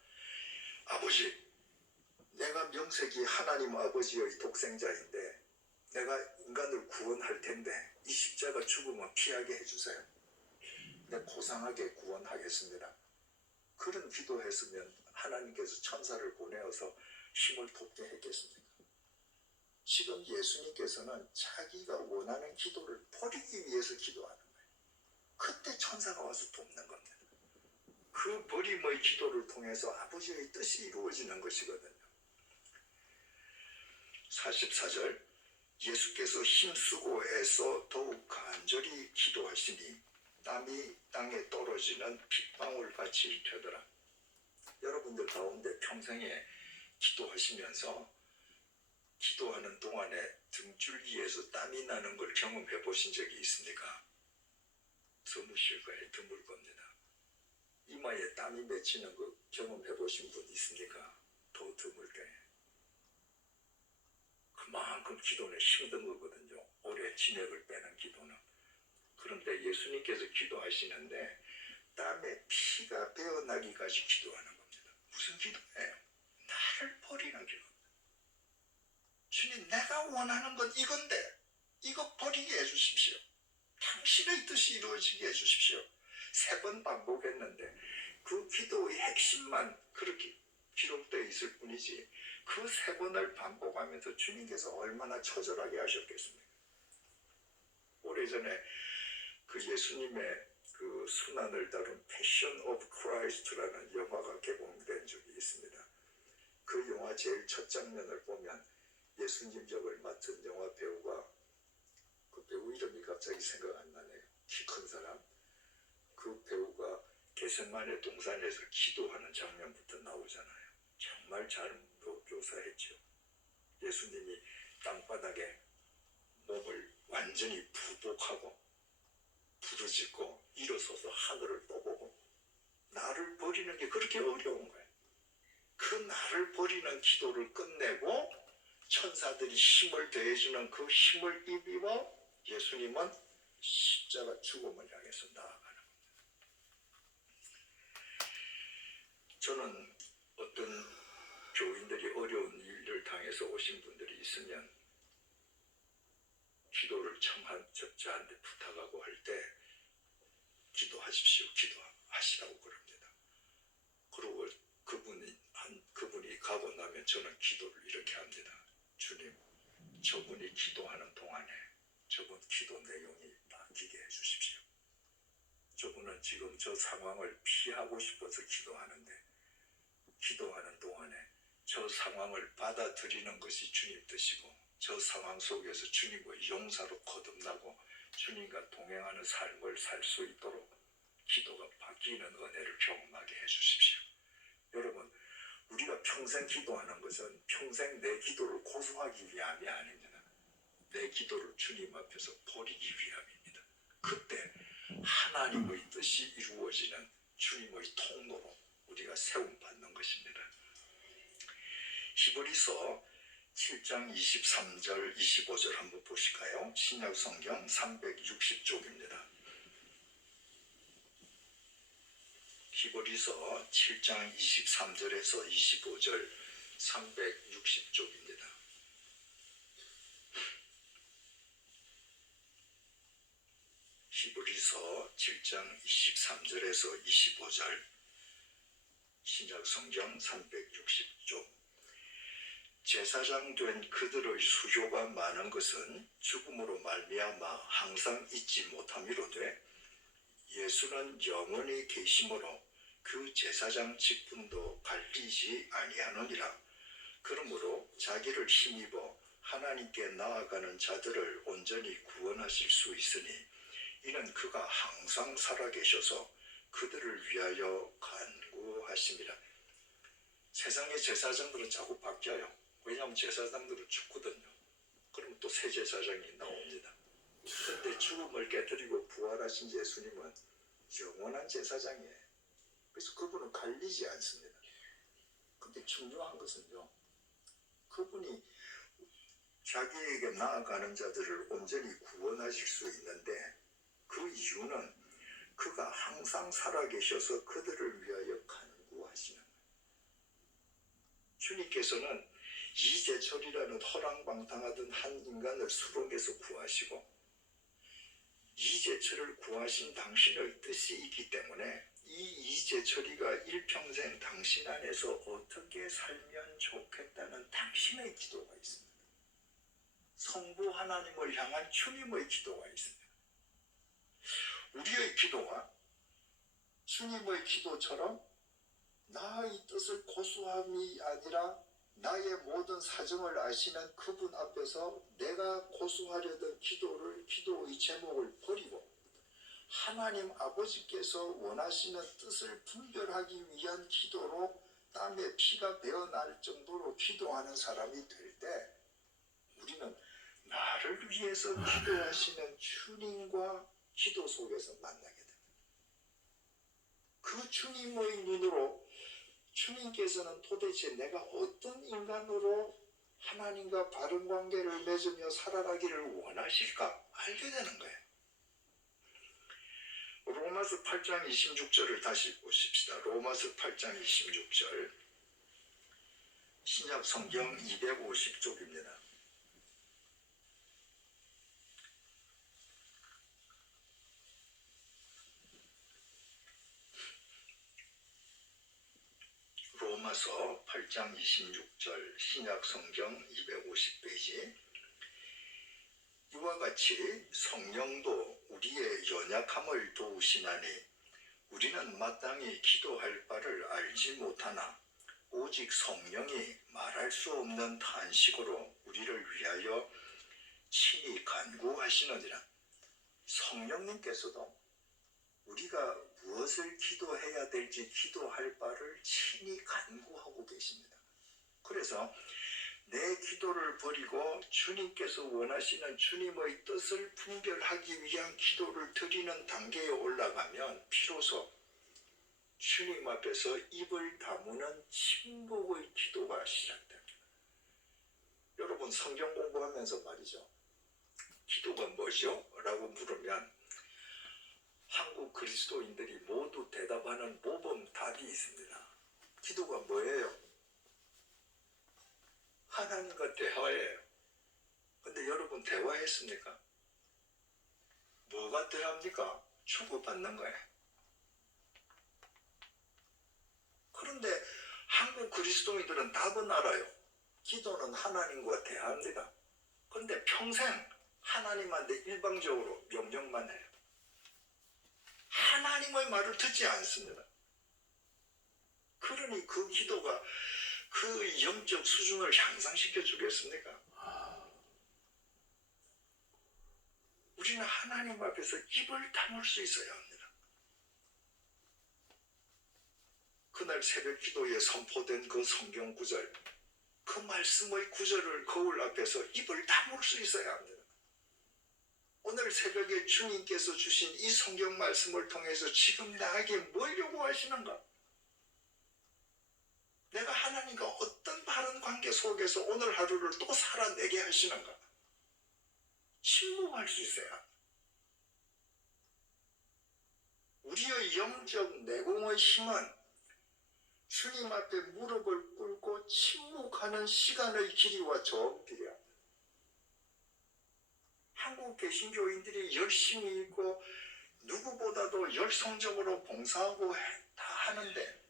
아버지, 내가 명색이 하나님 아버지의 독생자인데 내가 인간을 구원할 텐데 이 십자가 죽음은 피하게 해주세요. 내가 고상하게 구원하겠습니다. 그런 기도했으면 하나님께서 천사를 보내어서 힘을 돕게 했겠습니까? 지금 예수님께서는 자기가 원하는 기도를 버리기 위해서 기도하는 거예요. 그때 천사가 와서 돕는 겁니다. 그 버림의 기도를 통해서 아버지의 뜻이 이루어지는 것이거든요. 44절, 예수께서 힘쓰고 애써 더욱 간절히 기도하시니 땀이 땅에 떨어지는 핏방울같이 되더라. 여러분들 가운데 평생에 기도하시면서 기도하는 동안에 등줄기에서 땀이 나는 걸 경험해 보신 적이 있습니까? 드무실 거예요. 드물 겁니다. 이마에 땀이 맺히는 거 경험해 보신 분 있습니까? 더 드물 거예요. 그만큼 기도는 힘든 거거든요. 오래 진액을 빼는 기도는. 그런데 예수님께서 기도하시는데 땀에 피가 배어나기까지 기도하는 겁니다. 무슨 기도예요? 나를 버리는 기도입니다. 주님, 내가 원하는 건 이건데 이거 버리게 해주십시오. 당신의 뜻이 이루어지게 해주십시오. 3번 반복했는데 그 기도의 핵심만 그렇게 기록되어 있을 뿐이지 그 3번을 반복하면서 주님께서 얼마나 처절하게 하셨겠습니까? 오래전에 그 예수님의 그 순환을 다룬 패션 오브 크라이스트라는 영화가 개봉된 적이 있습니다. 그 영화 제일 첫 장면을 보면 예수님 역을 맡은 영화 배우가, 그 배우 이름이 갑자기 생각 안 나네요. 키 큰 사람. 그 배우가 겟세마네 동산에서 기도하는 장면부터 나오잖아요. 정말 잘 묘사했죠. 예수님이 땅바닥에 몸을 완전히 부복하고 부르짖고 일어서서 하늘을 떠보고 나를 버리는 게 그렇게 어려운 거예요. 그 나를 버리는 기도를 끝내고 천사들이 힘을 더해주는 그 힘을 입어 예수님은 십자가 죽음을 향해서 나아가는 겁니다. 저는 어떤 교인들이 어려운 일을 당해서 오신 분들이 있으면 기도를 저한테 부탁하고 할 때 기도하십시오. 기도하시라고 그럽니다. 그리고 그분이 가고 나면 저는 기도를 이렇게 합니다. 주님, 저분이 기도하는 동안에 저분 기도 내용이 바뀌게 해주십시오. 저분은 지금 저 상황을 피하고 싶어서 기도하는데 기도하는 동안에 저 상황을 받아들이는 것이 주님 뜻이고 저 상황 속에서 주님의 용사로 거듭나고 주님과 동행하는 삶을 살 수 있도록 기도가 바뀌는 은혜를 경험하게 해주십시오. 여러분, 우리가 평생 기도하는 것은 평생 내 기도를 고수하기 위함이 아닙니다. 내 기도를 주님 앞에서 버리기 위함입니다. 그때 하나님의 뜻이 이루어지는 주님의 통로로 우리가 세움받는 것입니다. 히브리서 7장 23절 25절 한번 보실까요? 신약 성경 360쪽입니다. 히브리서 7장 23절에서 25절 360쪽입니다. 히브리서 7장 23절에서 25절 신약 성경 360쪽. 제사장 된 그들의 수요가 많은 것은 죽음으로 말미암아 항상 잊지 못함이로되 예수는 영원히 계심으로 그 제사장 직분도 갈리지 아니하느니라. 그러므로 자기를 힘입어 하나님께 나아가는 자들을 온전히 구원하실 수 있으니 이는 그가 항상 살아계셔서 그들을 위하여 간구하심이라. 세상의 제사장들은 자꾸 바뀌어요. 왜냐하면 제사장들은 죽거든요. 그러면 또 새 제사장이 나옵니다. 그런데 죽음을 깨뜨리고 부활하신 예수님은 영원한 제사장이에요. 그래서 그분은 갈리지 않습니다. 근데 중요한 것은요, 그분이 자기에게 나아가는 자들을 온전히 구원하실 수 있는데 그 이유는 그가 항상 살아계셔서 그들을 위하여 간구하시는 거예요. 주님께서는 이재철이라는 허랑방탕하던 한 인간을 수렁에서 구하시고 이재철을 구하신 당신의 뜻이 있기 때문에 이 이재철이가 일평생 당신 안에서 어떻게 살면 좋겠다는 당신의 기도가 있습니다. 성부 하나님을 향한 주님의 기도가 있습니다. 우리의 기도가 주님의 기도처럼 나의 뜻을 고수함이 아니라 나의 모든 사정을 아시는 그분 앞에서 내가 고수하려던 기도의 제목을 버리고 하나님 아버지께서 원하시는 뜻을 분별하기 위한 기도로 땀에 피가 배어날 정도로 기도하는 사람이 될 때 우리는 나를 위해서 기도하시는 주님과 기도 속에서 만나게 됩니다. 그 주님의 눈으로 주님께서는 도대체 내가 어떤 인간으로 하나님과 바른 관계를 맺으며 살아가기를 원하실까 알게 되는 거예요. 로마서 8장 26절을 다시 보십시다. 로마서 8장 26절 신약 성경 250쪽입니다. 로마서 8장 26절 신약성경 250페이지. 이와 같이 성령도 우리의 연약함을 도우시나니 우리는 마땅히 기도할 바를 알지 못하나 오직 성령이 말할 수 없는 탄식으로 우리를 위하여 친히 간구하시느니라. 성령님께서도 우리가 무엇을 기도해야 될지 기도할 바를 친히 간구하고 계십니다. 그래서 내 기도를 버리고 주님께서 원하시는 주님의 뜻을 분별하기 위한 기도를 드리는 단계에 올라가면 비로소 주님 앞에서 입을 다무는 침묵의 기도가 시작됩니다. 여러분 성경 공부하면서 말이죠. 기도가 뭐죠? 라고 물으면 한국 그리스도인들이 모두 대답하는 모범 답이 있습니다. 기도가 뭐예요? 하나님과 대화예요. 근데 여러분 대화했습니까? 뭐가 대화입니까? 주고받는 거예요. 그런데 한국 그리스도인들은 답은 알아요. 기도는 하나님과 대화합니다. 그런데 평생 하나님한테 일방적으로 명령만 해요. 하나님의 말을 듣지 않습니다. 그러니 그 기도가 그 영적 수준을 향상시켜 주겠습니까? 우리는 하나님 앞에서 입을 다물 수 있어야 합니다. 그날 새벽 기도에 선포된 그 성경 구절, 그 말씀의 구절을 거울 앞에서 입을 다물 수 있어야 합니다. 오늘 새벽에 주님께서 주신 이 성경 말씀을 통해서 지금 나에게 뭘 요구하시는가? 내가 하나님과 어떤 바른 관계 속에서 오늘 하루를 또 살아내게 하시는가? 침묵할 수 있어야. 우리의 영적 내공의 힘은 주님 앞에 무릎을 꿇고 침묵하는 시간의 길이와 저 길이야. 한국 개신교인들이 열심히 읽고 누구보다도 열성적으로 봉사하고 다 하는데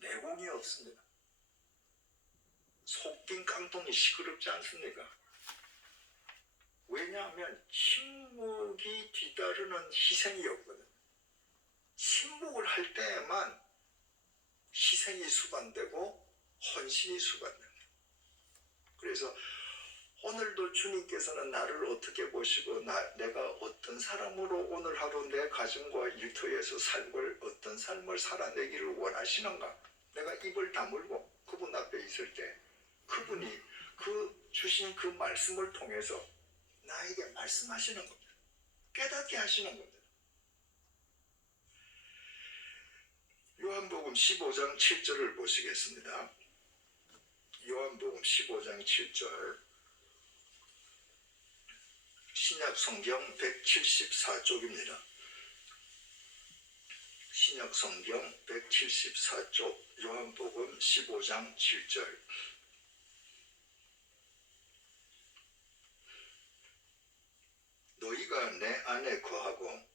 내공이 없습니다. 속 빈 깡통이 시끄럽지 않습니까? 왜냐하면 침묵이 뒤따르는 희생이 없거든. 침묵을 할 때에만 희생이 수반되고 헌신이 수반됩니다. 그래서 오늘도 주님께서는 나를 어떻게 보시고 내가 어떤 사람으로 오늘 하루 내 가정과 일터에서 어떤 삶을 살아내기를 원하시는가? 내가 입을 다물고 그분 앞에 있을 때 그분이 주신 그 말씀을 통해서 나에게 말씀하시는 겁니다. 깨닫게 하시는 겁니다. 요한복음 15장 7절을 보시겠습니다. 요한복음 15장 7절 신약 성경 174쪽입니다. 신약 성경 174쪽 요한복음 15장 7절. 너희가 내 안에 거하고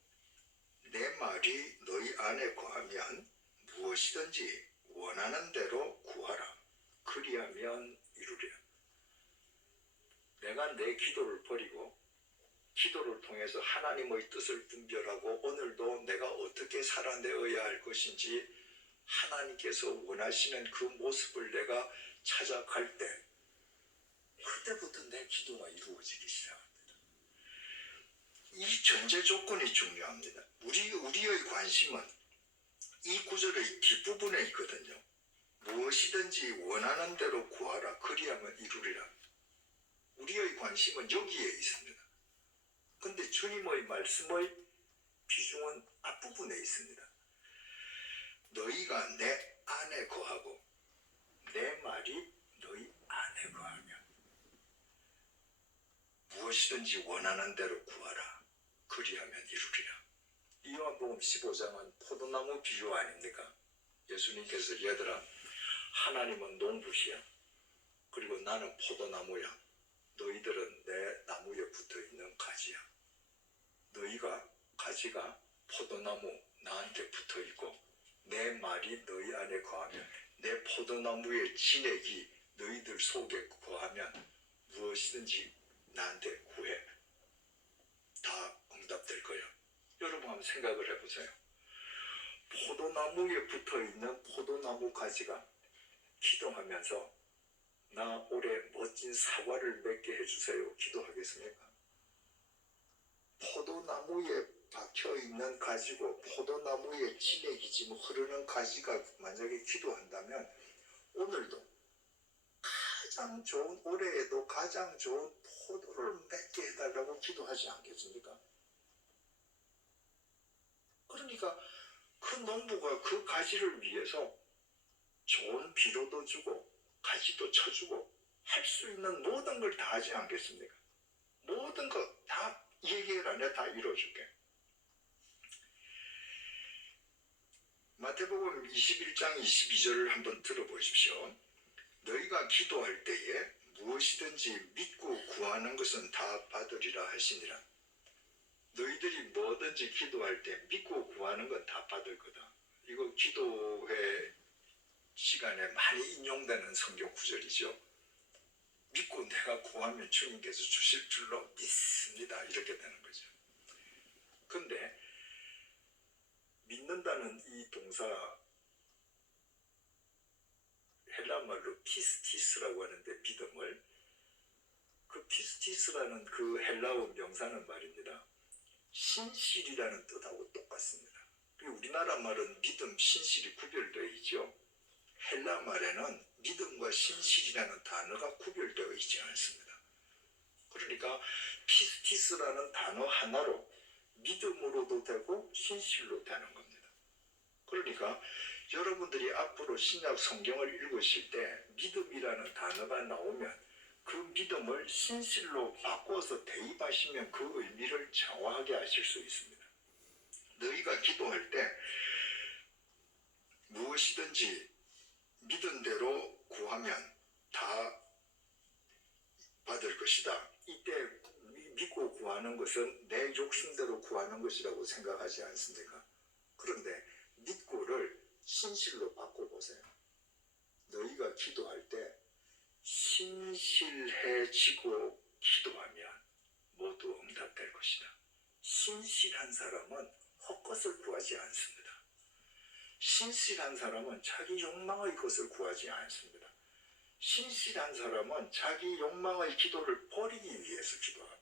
내 말이 너희 안에 거하면 무엇이든지 원하는 대로 구하라. 그리하면 이루리라. 내가 내 기도를 버리고 기도를 통해서 하나님의 뜻을 분별하고 오늘도 내가 어떻게 살아내어야 할 것인지 하나님께서 원하시는 그 모습을 내가 찾아갈 때 그때부터 내 기도가 이루어지기 시작합니다. 이 전제 조건이 중요합니다. 우리의 관심은 이 구절의 뒷부분에 있거든요. 무엇이든지 원하는 대로 구하라. 그리하면 이루리라. 우리의 관심은 여기에 있습니다. 근데 주님의 말씀의 비중은 앞부분에 있습니다. 너희가 내 안에 거하고 내 말이 너희 안에 거하면 무엇이든지 원하는 대로 구하라. 그리하면 이루리라. 이 요한복음 15장은 포도나무 비유 아닙니까? 예수님께서 얘들아 하나님은 농부시야. 그리고 나는 포도나무야. 너희들은 내 나무에 붙어있는 가지야. 너희가 가지가 포도나무 나한테 붙어있고 내 말이 너희 안에 거하면 내 포도나무의 진액이 너희들 속에 거하면 무엇이든지 나한테 구해. 다 응답될 거예요. 여러분 한번 생각을 해보세요. 포도나무에 붙어있는 포도나무 가지가 기도하면서 나 올해 멋진 사과를 맺게 해주세요. 기도하겠습니까? 포도나무에 박혀있는 가지고 포도나무의 진액이 지금 흐르는 가지가 만약에 기도한다면 오늘도 가장 좋은, 올해에도 가장 좋은 포도를 맺게 해달라고 기도하지 않겠습니까? 그러니까 그 농부가 그 가지를 위해서 좋은 비료도 주고 가지도 쳐주고 할 수 있는 모든 걸 다 하지 않겠습니까? 모든 거 다 얘기를 안해 다 이루어줄게. 마태복음 21장 22절을 한번 들어보십시오. 너희가 기도할 때에 무엇이든지 믿고 구하는 것은 다 받으리라 하시니라. 너희들이 뭐든지 기도할 때 믿고 구하는 건 다 받을 거다. 이거 기도회 시간에 많이 인용되는 성경 구절이죠. 믿고 내가 구하면 주님께서 주실 줄로 믿습니다. 이렇게 되는 거죠. 근데 믿는다는 이 동사 헬라말로 피스티스라고 하는데 믿음을, 그 피스티스라는 그 헬라어 명사는 말입니다. 신실이라는 뜻하고 똑같습니다. 우리나라 말은 믿음, 신실이 구별되어 있죠. 헬라 말에는 믿음과 신실이라는 단어가 구별되어 있지 않습니다. 그러니까 피스티스라는 단어 하나로 믿음으로도 되고 신실로 되는 겁니다. 그러니까 여러분들이 앞으로 신약 성경을 읽으실 때 믿음이라는 단어가 나오면 그 믿음을 신실로 바꿔서 대입하시면 그 의미를 정확하게 아실 수 있습니다. 너희가 기도할 때 무엇이든지 믿은 대로 구하면 다 받을 것이다. 이때 믿고 구하는 것은 내 욕심대로 구하는 것이라고 생각하지 않습니까? 그런데 믿고를 신실로 바꿔보세요. 너희가 기도할 때 신실해지고 기도하면 모두 응답될 것이다. 신실한 사람은 헛것을 구하지 않습니다. 신실한 사람은 자기 욕망의 것을 구하지 않습니다. 신실한 사람은 자기 욕망의 기도를 버리기 위해서 기도합니다.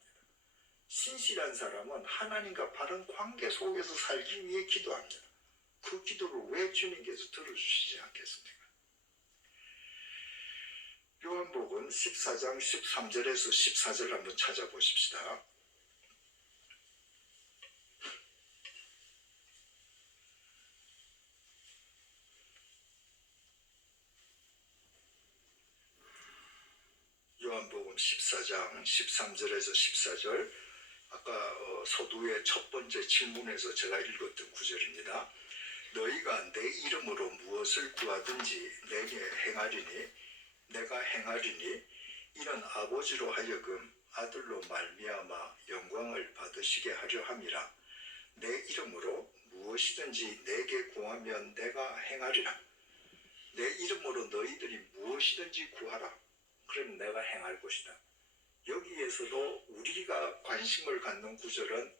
신실한 사람은 하나님과 바른 관계 속에서 살기 위해 기도합니다. 그 기도를 왜 주님께서 들어주시지 않겠습니까? 요한복음 14장 13절에서 14절 한번 찾아보십시다. 요한복음 14장 13절에서 14절, 아까 서두의 첫 번째 질문에서 제가 읽었던 구절입니다. 너희가 내 이름으로 무엇을 구하든지 내게 행하리니 내가 행하리니 이는 아버지로 하여금 아들로 말미암아 영광을 받으시게 하려 함이라. 내 이름으로 무엇이든지 내게 구하면 내가 행하리라. 내 이름으로 너희들이 무엇이든지 구하라. 그럼 내가 행할 것이다. 여기에서도 우리가 관심을 갖는 구절은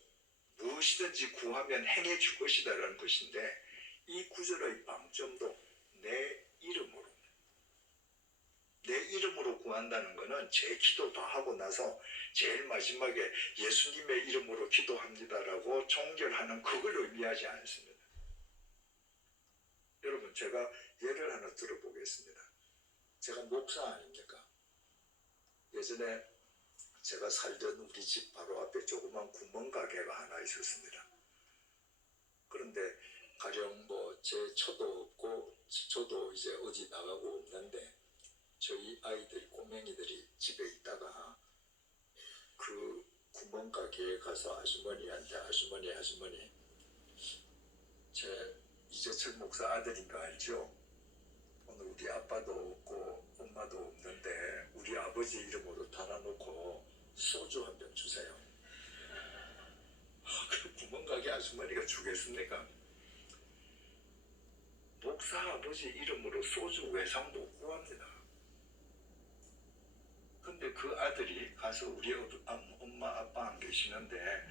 무엇이든지 구하면 행해 줄 것이다 라는 것인데, 이 구절의 방점도 내 이름으로, 내 이름으로 구한다는 것은 제 기도 다 하고 나서 제일 마지막에 예수님의 이름으로 기도합니다라고 종결하는 그걸 의미하지 않습니다. 여러분, 제가 예를 하나 들어보겠습니다. 제가 목사 아닙니까? 예전에 제가 살던 우리 집 바로 앞에 조그만 구멍가게가 하나 있었습니다. 그런데 가령 제 처도 없고 저도 이제 어디 나가고 없는데 저희 아이들, 꼬맹이들이 집에 있다가 그 구멍가게에 가서 아주머니한테 아주머니 제 이재철 목사 아들인 거 알죠? 오늘 우리 아빠도 없고 엄마도 없는데 우리 아버지 이름으로 달아놓고 소주 한 병 주세요. 그 구멍가게 아주머니가 주겠습니까? 아버지 이름으로 소주 외상도 구합니다. 근데 그 아들이 가서 우리 엄마 아빠 안 계시는데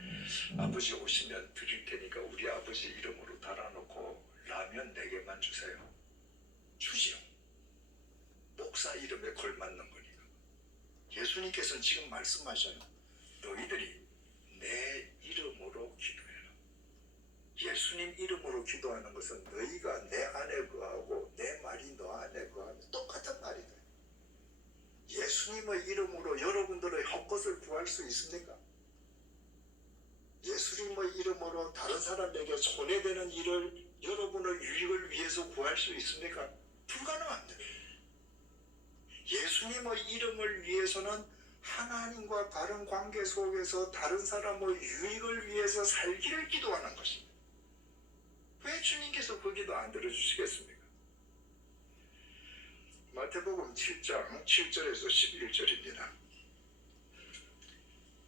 아버지 오시면 드릴 테니까 우리 아버지 이름으로 달아놓고 라면 4개만 주세요. 주지요. 목사 이름에 걸맞는 거니까. 예수님께서는 지금 말씀하셔요. 너희들이 내 이름으로 기도해라. 예수님 이름으로 기도하는 것은 너희가 내 안에 거하고 내 말이 너 안에 거하면 똑같은 말이 돼요. 예수님의 이름으로 여러분들의 헛것을 구할 수 있습니까? 예수님의 이름으로 다른 사람에게 손해되는 일을 여러분의 유익을 위해서 구할 수 있습니까? 불가능합니다. 예수님의 이름을 위해서는 하나님과 바른 관계 속에서 다른 사람의 유익을 위해서 살기를 기도하는 것입니다. 왜 주님께서 그 기도 안 들어주시겠습니까? 마태복음 7장 7절에서 11절입니다.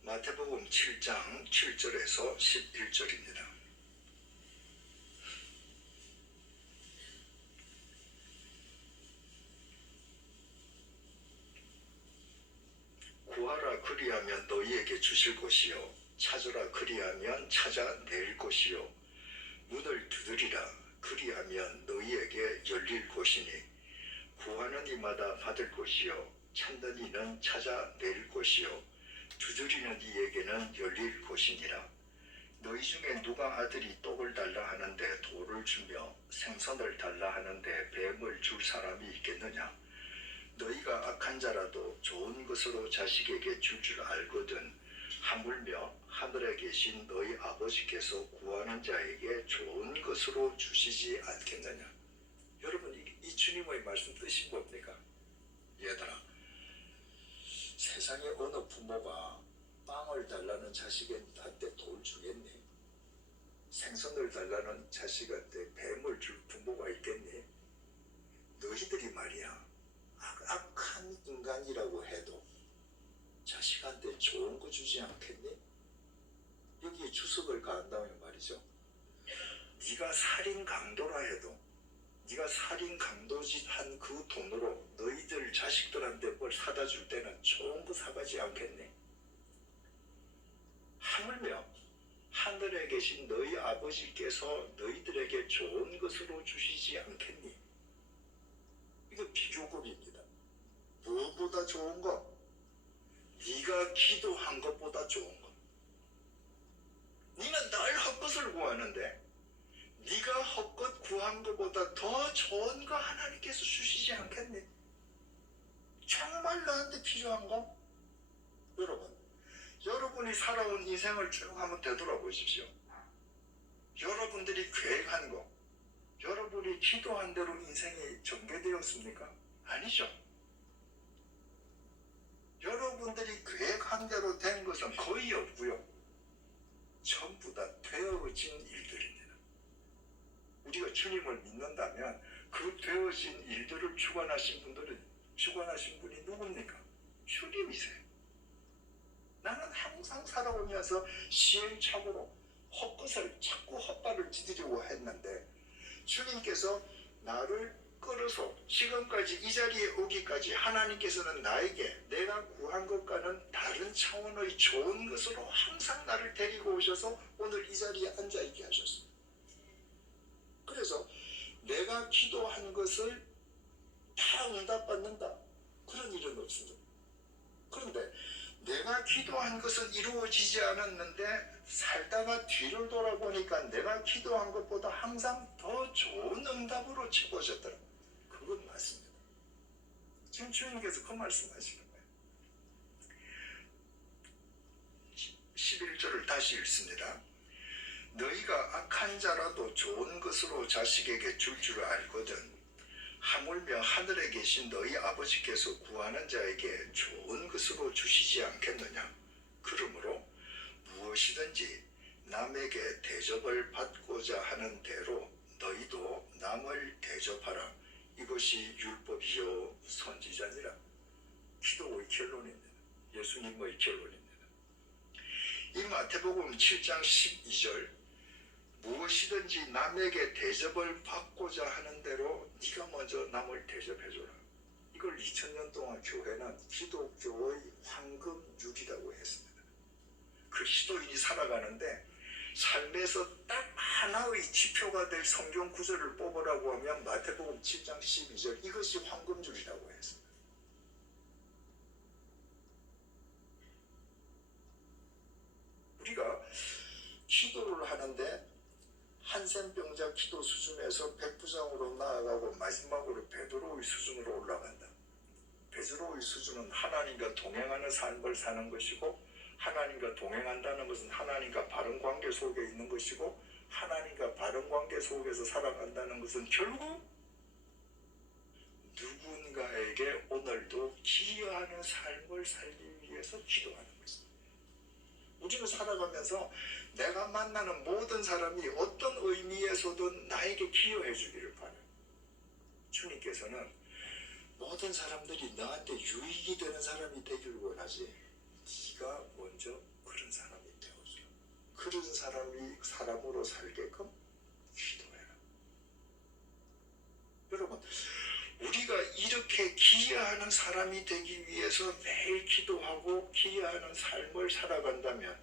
마태복음 7장 7절에서 11절입니다. 구하라 그리하면 너희에게 주실 것이요 찾으라 그리하면 찾아낼 것이요 문을 두드리라 그리하면 너희에게 열릴 것이니 구하는 이마다 받을 것이요 찾는 이는 찾아낼 것이요 두드리는 이에게는 열릴 것이니라. 너희 중에 누가 아들이 떡을 달라 하는데 돌을 주며 생선을 달라 하는데 뱀을 줄 사람이 있겠느냐? 너희가 악한 자라도 좋은 것으로 자식에게 줄 알거든 하물며 하늘에 계신 너희 아버지께서 구하는 자에게 좋은 것으로 주시지 않겠느냐? 여러분 이 주님의 말씀 뜻이 뭡니까? 얘들아, 세상에 어느 부모가 빵을 달라는 자식한테 돌 주겠니? 생선을 달라는 자식한테 뱀을 줄 부모가 있겠니? 너희들이 말이야, 악한 인간이라고 해도 자식한테 좋은 거 주지 않겠니? 여기에 주석을 가한다면 말이죠. 네가 살인 강도라 해도 네가 살인 강도짓 한 그 돈으로 너희들 자식들한테 뭘 사다 줄 때는 좋은 거 사가지 않겠니? 하물며 하늘에 계신 너희 아버지께서 너희들에게 좋은 것으로 주시지 않겠니? 이거 비교급입니다. 무엇보다 좋은 것? 네가 기도한 것보다 좋은 것. 네가 늘 헛것을 구하는데 네가 헛것 구한 것보다 더 좋은 거 하나님께서 주시지 않겠니? 정말 나한테 필요한 거? 여러분이 살아온 인생을 쭉 한번 되돌아보십시오. 여러분들이 계획한 거, 여러분이 기도한 대로 인생이 전개되었습니까? 아니죠. 여러분들이 계획한 대로 된 것은 거의 없고요. 전부 다 되어진 일들입니다. 우리가 주님을 믿는다면 그 되어진 일들을 주관하신 분이 누굽니까? 주님이세요. 나는 항상 살아오면서 시행착오로 헛것을 자꾸 헛발을 디디려고 했는데 주님께서 나를 끌어서 지금까지 이 자리에 오기까지 하나님께서는 나에게 내가 구한 것과는 다른 차원의 좋은 것으로 항상 나를 데리고 오셔서 오늘 이 자리에 앉아있게 하셨습니다. 그래서 내가 기도한 것을 다 응답받는다, 그런 일은 없습니다. 그런데 내가 기도한 것은 이루어지지 않았는데 살다가 뒤를 돌아보니까 내가 기도한 것보다 항상 더 좋은 응답으로 채워졌더라. 그건 맞습니다. 지금 주님께서 그 말씀하시는 거예요. 11절을 다시 읽습니다. 너희가 악한 자라도 좋은 것으로 자식에게 줄 알거든 하물며 하늘에 계신 너희 아버지께서 구하는 자에게 좋은 것으로 주시지 않겠느냐? 그러므로 무엇이든지 남에게 대접을 받고자 하는 대로 너희도 남을 대접하라. 이것이 율법이요 선지자니라. 기도의 결론입니다. 예수님의 결론입니다. 이 마태복음 7장 12절 무엇이든지 남에게 대접을 받고자 하는 대로 네가 먼저 남을 대접해줘라. 이걸 2000년 동안 교회는 기독교의 황금률이라고 했습니다. 그리스도인이 살아가는데 삶에서 딱 하나의 지표가 될 성경 구절을 뽑으라고 하면 마태복음 7장 12절 이것이 황금줄이라고 했습니다. 우리가 기도를 하는데 한센병자 기도 수준에서 백부장으로 나아가고 마지막으로 베드로의 수준으로 올라간다. 베드로의 수준은 하나님과 동행하는 삶을 사는 것이고 하나님과 동행한다는 것은 하나님과 바른 관계 속에 있는 것이고 하나님과 바른 관계 속에서 살아간다는 것은 결국 누군가에게 오늘도 기여하는 삶을 살기 위해서 기도하는 것입니다. 우리는 살아가면서 내가 만나는 모든 사람이 어떤 의미에서든 나에게 기여해 주기를 바라요. 주님께서는 모든 사람들이 너한테 유익이 되는 사람이 되기를 원하지 네가 먼저 그런 사람이 되어주라. 그런 사람이 사람으로 살게끔 기도해라. 여러분, 우리가 이렇게 기여하는 사람이 되기 위해서 매일 기도하고 기여하는 삶을 살아간다면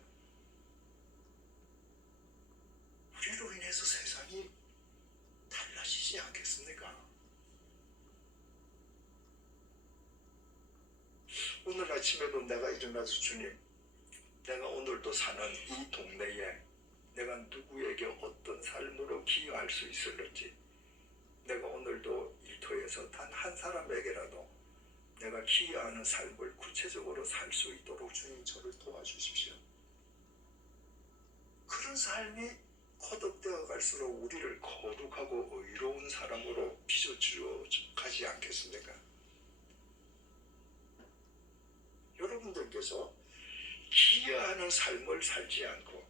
우리로 인해서 세상이 달라지지 않겠습니까? 오늘 아침에도 내가 일어나서 주님, 내가 오늘도 사는 이 동네에 내가 누구에게 어떤 삶으로 기여할 수 있을는지, 내가 오늘도 일터에서 단 한 사람에게라도 내가 기여하는 삶을 구체적으로 살 수 있도록 주님 저를 도와주십시오. 그런 삶이 거듭되어 갈수록 우리를 거룩하고 의로운 사람으로 빚어주어 가지 않겠습니까? 여러분들께서 기여하는 삶을 살지 않고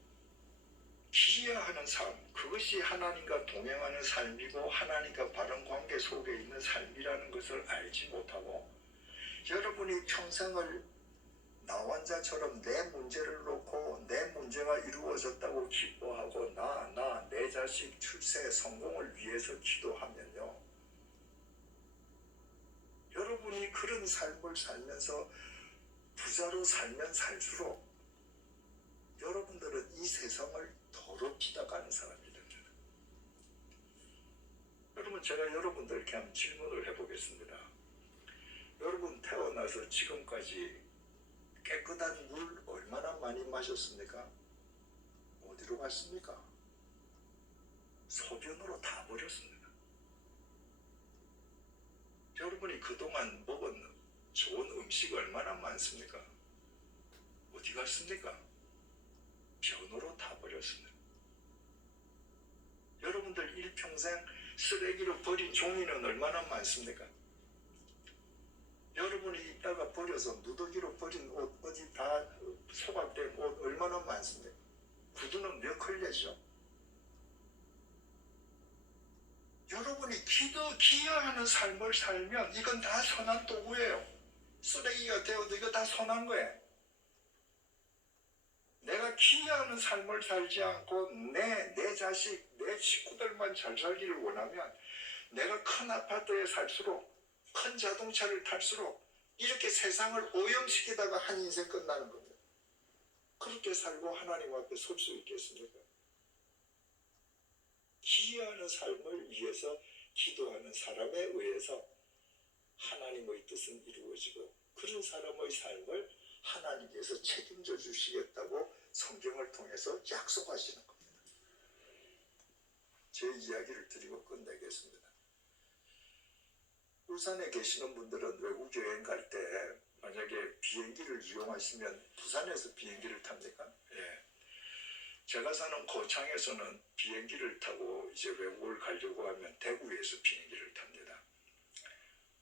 기여하는 삶, 그것이 하나님과 동행하는 삶이고 하나님과 바른 관계 속에 있는 삶이라는 것을 알지 못하고 여러분이 평생을 나 혼자처럼 내 문제를 놓고 내 문제가 이루어졌다고 기뻐하고 내 자식 출세 성공을 위해서 기도하면요, 여러분이 그런 삶을 살면서 부자로 살면 살수록 여러분들은 이 세상을 더럽히다 가는 사람이 됩니다. 여러분, 제가 여러분들께 한번 질문을 해보겠습니다. 여러분 태어나서 지금까지 깨끗한 물 얼마나 많이 마셨습니까? 어디로 갔습니까? 소변으로 다 버렸습니다. 여러분이 그동안 먹은 좋은 음식 얼마나 많습니까? 어디 갔습니까? 변으로 다 버렸습니다. 여러분들 일평생 쓰레기로 버린 종이는 얼마나 많습니까? 여러분이 이따가 버려서 무더기로 버린 옷, 어디 다 소각된 옷 얼마나 많습니까? 구두는 몇 컬레죠? 여러분이 기여하는 삶을 살면 이건 다 선한 도구예요. 쓰레기가 되어도 이거 다 선한 거예요. 내가 기여하는 삶을 살지 않고 내 자식, 내 식구들만 잘 살기를 원하면 내가 큰 아파트에 살수록 큰 자동차를 탈수록 이렇게 세상을 오염시키다가 한 인생 끝나는 겁니다. 그렇게 살고 하나님 앞에 설 수 있겠습니까? 기여하는 삶을 위해서 기도하는 사람에 의해서 하나님의 뜻은 이루어지고 그런 사람의 삶을 하나님께서 책임져 주시겠다고 성경을 통해서 약속하시는 겁니다. 제 이야기를 드리고 끝내겠습니다. 울산에 계시는 분들은 외국 여행 갈 때 만약에 비행기를 이용하시면 부산에서 비행기를 탑니까? 예. 제가 사는 고창에서는 비행기를 타고 이제 외국을 가려고 하면 대구에서 비행기를 탑니다.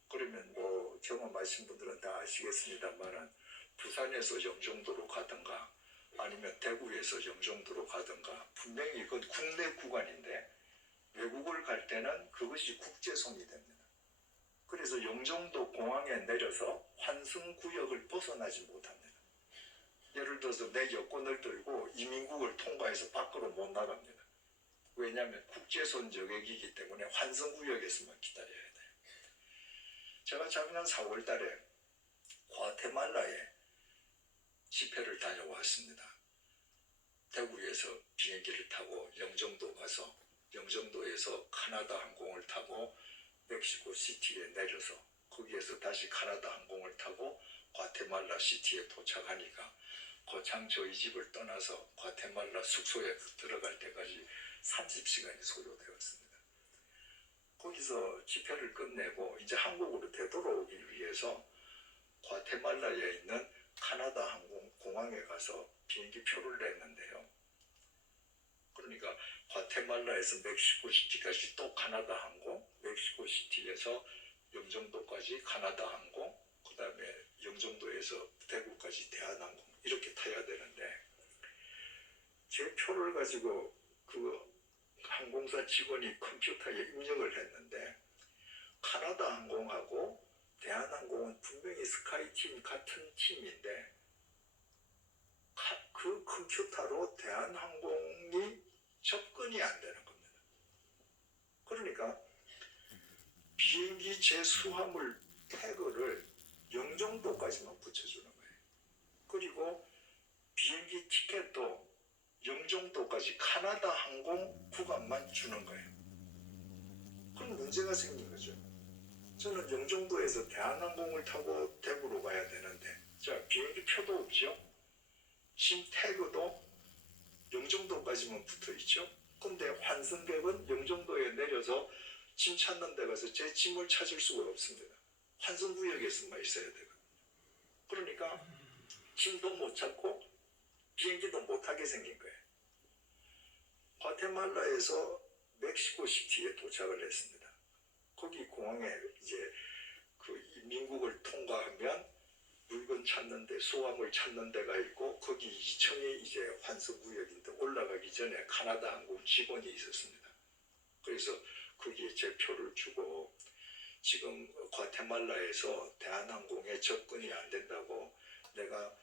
그러면 뭐 경험하신 분들은 다 아시겠습니다만은 부산에서 영종도로 가든가 아니면 대구에서 영종도로 가든가 분명히 이건 국내 구간인데 외국을 갈 때는 그것이 국제선이 됩니다. 그래서 영종도 공항에 내려서 환승구역을 벗어나지 못합니다. 예를 들어서 내 여권을 들고 이민국을 통과해서 밖으로 못 나갑니다. 왜냐하면 국제선 여객이기 때문에 환승구역에서만 기다려야 돼요. 제가 작년 4월 달에 과테말라에 집회를 다녀왔습니다. 대구에서 비행기를 타고 영종도 가서 영종도에서 카나다 항공을 타고 멕시코 시티에 내려서 거기에서 다시 카나다 항공을 타고 과테말라 시티에 도착하니까 거창 저희 집을 떠나서 과테말라 숙소에 들어갈 때까지 30시간이 소요되었습니다. 거기서 집회를 끝내고 이제 한국으로 되돌아오기 위해서 과테말라에 있는 카나다 항공 공항에 가서 비행기 표를 냈는데요. 그러니까 과테말라에서 멕시코 시티까지 또 카나다 항공, 멕시코 시티에서 영종도까지 카나다 항공, 그 다음에 영종도에서 대구까지 대한항공 이렇게 타야 되는데 제 표를 가지고 그 항공사 직원이 컴퓨터에 입력을 했는데 카나다 항공하고 대한항공은 분명히 스카이팀 같은 팀인데 그 컴퓨터로 대한항공이 접근이 안 되는 겁니다. 그러니까 비행기 제 수화물 태그를 영종도까지만 붙여주는 거예요. 그리고 비행기 티켓도 영종도까지 카나다 항공 구간만 주는 거예요. 그럼 문제가 생긴 거죠. 저는 영종도에서 대한항공을 타고 대구로 가야 되는데 자 비행기 표도 없죠. 심 태그도 영종도까지만 붙어있죠. 근데 환승객은 영종도에 내려서 짐 찾는 데 가서 제 짐을 찾을 수가 없습니다. 환승구역에서만 있어야 되거든요. 그러니까 짐도 못 찾고 비행기도 못 타게 생긴 거예요. 과테말라에서 멕시코 시티에 도착을 했습니다. 거기 공항에 이제 그 민국을 통과하면 물건 찾는데 수화물 찾는 데가 있고 거기 2층에 이제 환승구역인데 올라가기 전에 카나다 항공 직원이 있었습니다. 그래서 거기에 제 표를 주고 지금 과테말라에서 대한항공에 접근이 안 된다고 내가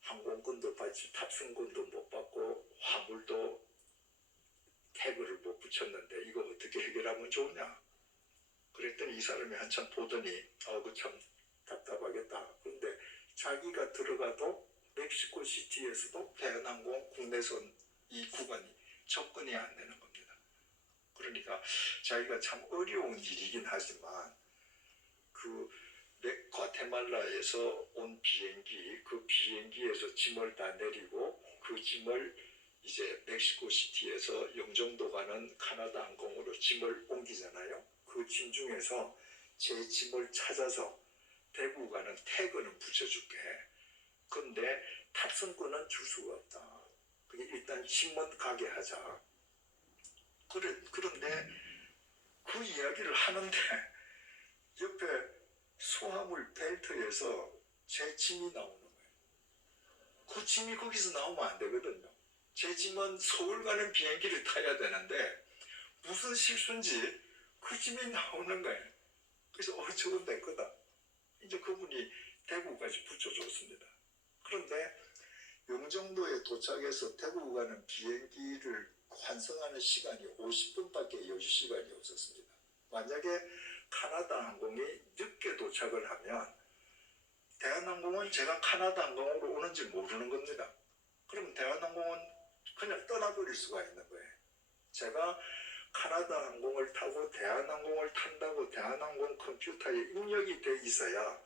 항공권도 받지 탑승권도 못 받고 화물도 태그를 못 붙였는데 이거 어떻게 해결하면 좋으냐 그랬더니 이 사람이 한참 보더니 그 참 답답하겠다. 그런데 자기가 들어가도 멕시코 시티에서도 대한항공 국내선 이 구간이 접근이 안 되는 겁니다. 그러니까 자기가 참 어려운 일이긴 하지만 그 과테말라에서 온 비행기 그 비행기에서 짐을 다 내리고 그 짐을 이제 멕시코 시티에서 영종도 가는 카나다 항공으로 짐을 옮기잖아요. 그 짐 중에서 제 짐을 찾아서 대구 가는 태그는 붙여줄게. 근데 탑승권은 줄 수가 없다. 그게 일단 짐만 가게 하자. 그런데 그 이야기를 하는데 옆에 수화물 벨트에서 제 짐이 나오는 거예요. 그 짐이 거기서 나오면 안 되거든요. 제 짐은 서울 가는 비행기를 타야 되는데 무슨 실수인지 그 짐이 나오는 거예요. 그래서 저건 내 거다. 이제 그분이 대구까지 붙여줬습니다. 그런데 영종도에 도착해서 대구 가는 비행기를 환승하는 시간이 50분밖에 여유 시간이 없었습니다. 만약에 카나다 항공이 늦게 도착을 하면 대한항공은 제가 카나다 항공으로 오는지 모르는 겁니다. 그럼 대한항공은 그냥 떠나버릴 수가 있는 거예요. 제가 카나다 항공을 타고 대한항공을 탄다고 대한항공 컴퓨터에 입력이 돼 있어야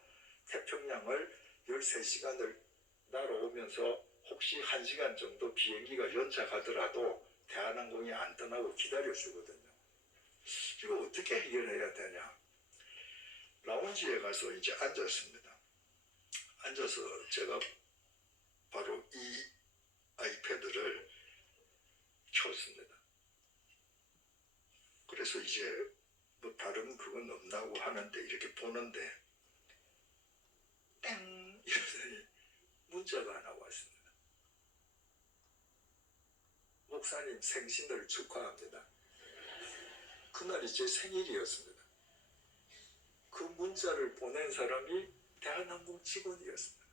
태평양을 13시간을 날아오면서 혹시 1시간 정도 비행기가 연착하더라도 대한항공이 안 떠나고 기다려주거든요. 이거 어떻게 해결해야 되냐? 라운지에 가서 이제 앉았습니다. 앉아서 제가 바로 이 아이패드를 켰습니다. 그래서 이제 뭐 다른 그건 없나고 하는데 이렇게 보는데 땡 이러더니 문자가 하나 왔습니다. 목사님 생신을 축하합니다. 그날이 제 생일이었습니다. 그 문자를 보낸 사람이 대한항공 직원이었습니다.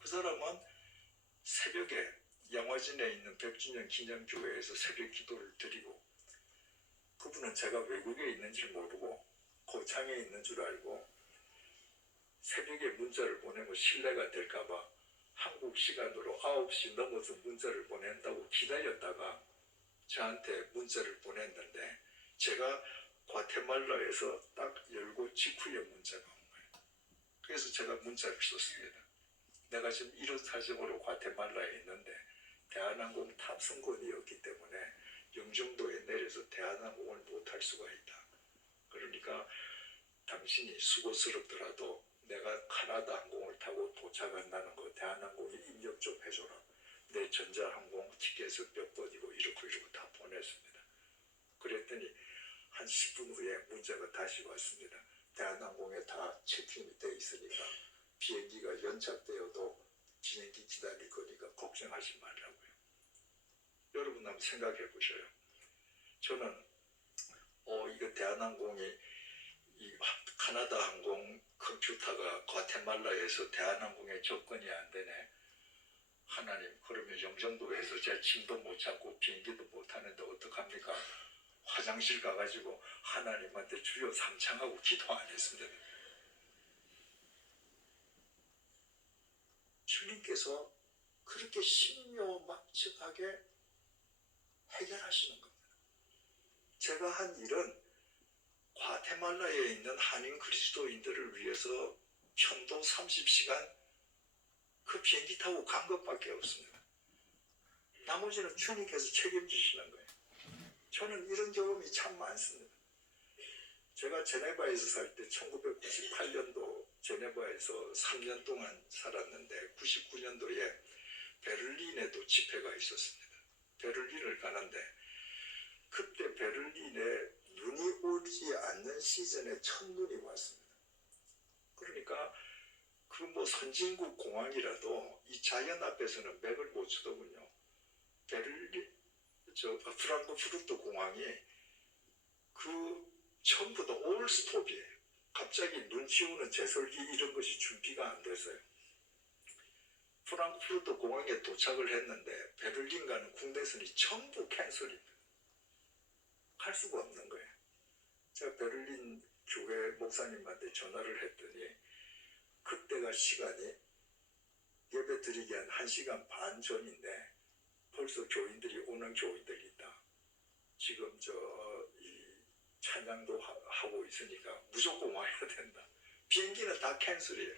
그 사람은 새벽에 양화진에 있는 백주년 기념교회에서 새벽 기도를 드리고, 그분은 제가 외국에 있는 줄 모르고 고창에 있는 줄 알고 새벽에 문자를 보내면 신뢰가 될까봐 한국 시간으로 9시 넘어서 문자를 보낸다고 기다렸다가 저한테 문자를 보냈는데, 제가 과테말라에서 딱 열고 직후에 문자가 온 거예요. 그래서 제가 문자를 썼습니다. 내가 지금 이런 사정으로 과테말라에 있는데 대한항공 탑승권이 없기 때문에 영종도에 내려서 대한항공을 못할 수가 있다. 그러니까 당신이 수고스럽더라도 내가 카나다 항공을 타고 도착한다는 거 대한항공에 입력 좀 해줘라. 내 전자항공 티켓을 몇 번이고 이렇게 다 보냈습니다. 그랬더니 한 10분 후에 문자가 다시 왔습니다. 대한항공에 다 체킹이 돼 있으니까 비행기가 연착되어도 비행기 기다릴 거니까 걱정하지 말라고요. 여러분 한번 생각해 보셔요. 저는 이거 대한항공이 이 카나다 항공 컴퓨터가 과테말라에서 대한항공에 접근이 안 되네. 하나님, 그러면 영종도에서 제 짐도 못 찾고 비행기도 못 하는데 어떡합니까? 화장실 가가지고 하나님한테 주여 삼창하고 기도 안 했습니다. 주님께서 그렇게 신묘막측하게 해결하시는 겁니다. 제가 한 일은 과테말라에 있는 한인 그리스도인들을 위해서 편도 30시간 그 비행기 타고 간 것밖에 없습니다. 나머지는 주님께서 책임지시는 거예요. 저는 이런 경험이 참 많습니다. 제가 제네바에서 살 때 1998년도 제네바에서 3년 동안 살았는데 99년도에 베를린에도 집회가 있었습니다. 베를린을 가는데 그때 베를린에 눈이 오지 않는 시즌에 첫눈이 왔습니다. 그러니까 그 뭐 선진국 공항이라도 이 자연 앞에서는 맥을 못 추더군요. 프랑크푸르트 공항이 그 전부 다 올 스톱이에요. 갑자기 눈치 오는 제설기 이런 것이 준비가 안 됐어요. 프랑크푸르트 공항에 도착을 했는데 베를린 가는 국내선이 전부 캔슬입니다. 갈 수가 없는 거예요. 제가 베를린 교회 목사님한테 전화를 했더니 그때가 시간이 예배 드리기 한 1시간 반 전인데 벌써 교인들이 오는 교인들이 있다. 지금 이 찬양도 하고 있으니까 무조건 와야 된다. 비행기는 다 캔슬이에요.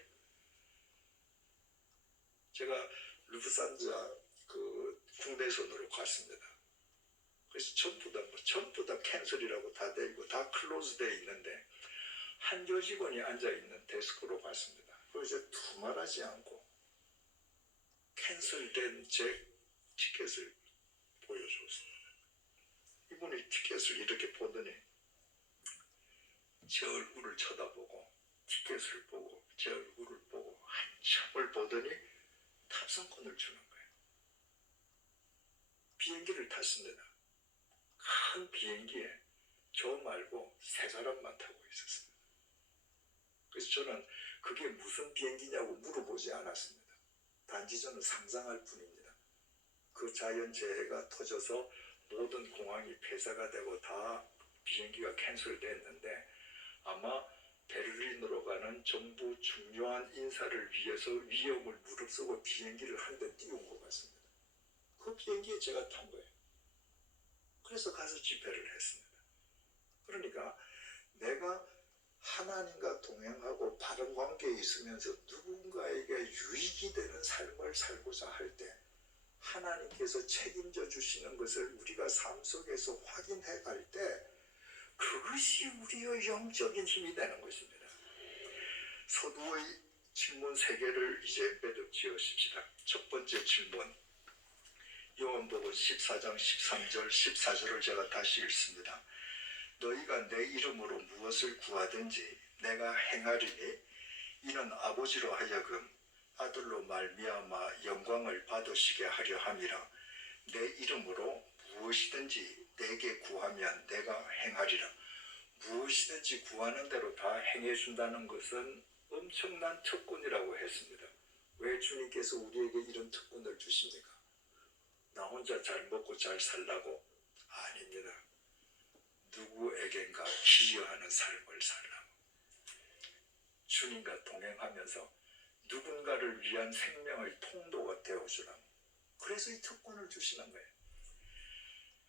제가 루프산자 그 국내선으로 갔습니다. 그래서 전부 다 캔슬이라고 다 돼 있고 다 클로즈 돼 있는데 한 여직원이 앉아 있는 데스크로 갔습니다. 그래서 두말하지 않고 캔슬된 제 티켓을 보여줬습니다. 이분이 티켓을 이렇게 보더니 제 얼굴을 쳐다보고 티켓을 보고 제 얼굴을 보고 한참을 보더니 탑승권을 주는 거예요. 비행기를 탔습니다. 큰 비행기에 저 말고 3사람만 타고 있었습니다. 그래서 저는 그게 무슨 비행기냐고 물어보지 않았습니다. 단지 저는 상상할 뿐입니다. 그 자연재해가 터져서 모든 공항이 폐쇄가 되고 다 비행기가 캔슬됐는데 아마 베를린으로 가는 정부 중요한 인사를 위해서 위험을 무릅쓰고 비행기를 한 대 띄운 것 같습니다. 그 비행기에 제가 탄 거예요. 그래서 가서 집회를 했습니다. 그러니까 내가 하나님과 동행하고 바른 관계에 있으면서 누군가에게 유익이 되는 삶을 살고자 할 때 하나님께서 책임져 주시는 것을 우리가 삶 속에서 확인해 갈 때 그것이 우리의 영적인 힘이 되는 것입니다. 서두의 질문 3개를 이제 매듭 지으십시다. 첫 번째 질문, 요한복음 14장 13절 14절을 제가 다시 읽습니다. 너희가 내 이름으로 무엇을 구하든지 내가 행하리니 이는 아버지로 하여금 아들로 말미암아 영광을 받으시게 하려 함이라. 내 이름으로 무엇이든지 내게 구하면 내가 행하리라. 무엇이든지 구하는 대로 다 행해준다는 것은 엄청난 특권이라고 했습니다. 왜 주님께서 우리에게 이런 특권을 주십니까? 나 혼자 잘 먹고 잘 살라고? 아닙니다. 누구에겐가 기여하는 삶을 살라고. 주님과 동행하면서 누군가를 위한 생명의 통로가 되어주라고. 그래서 이 특권을 주시는 거예요.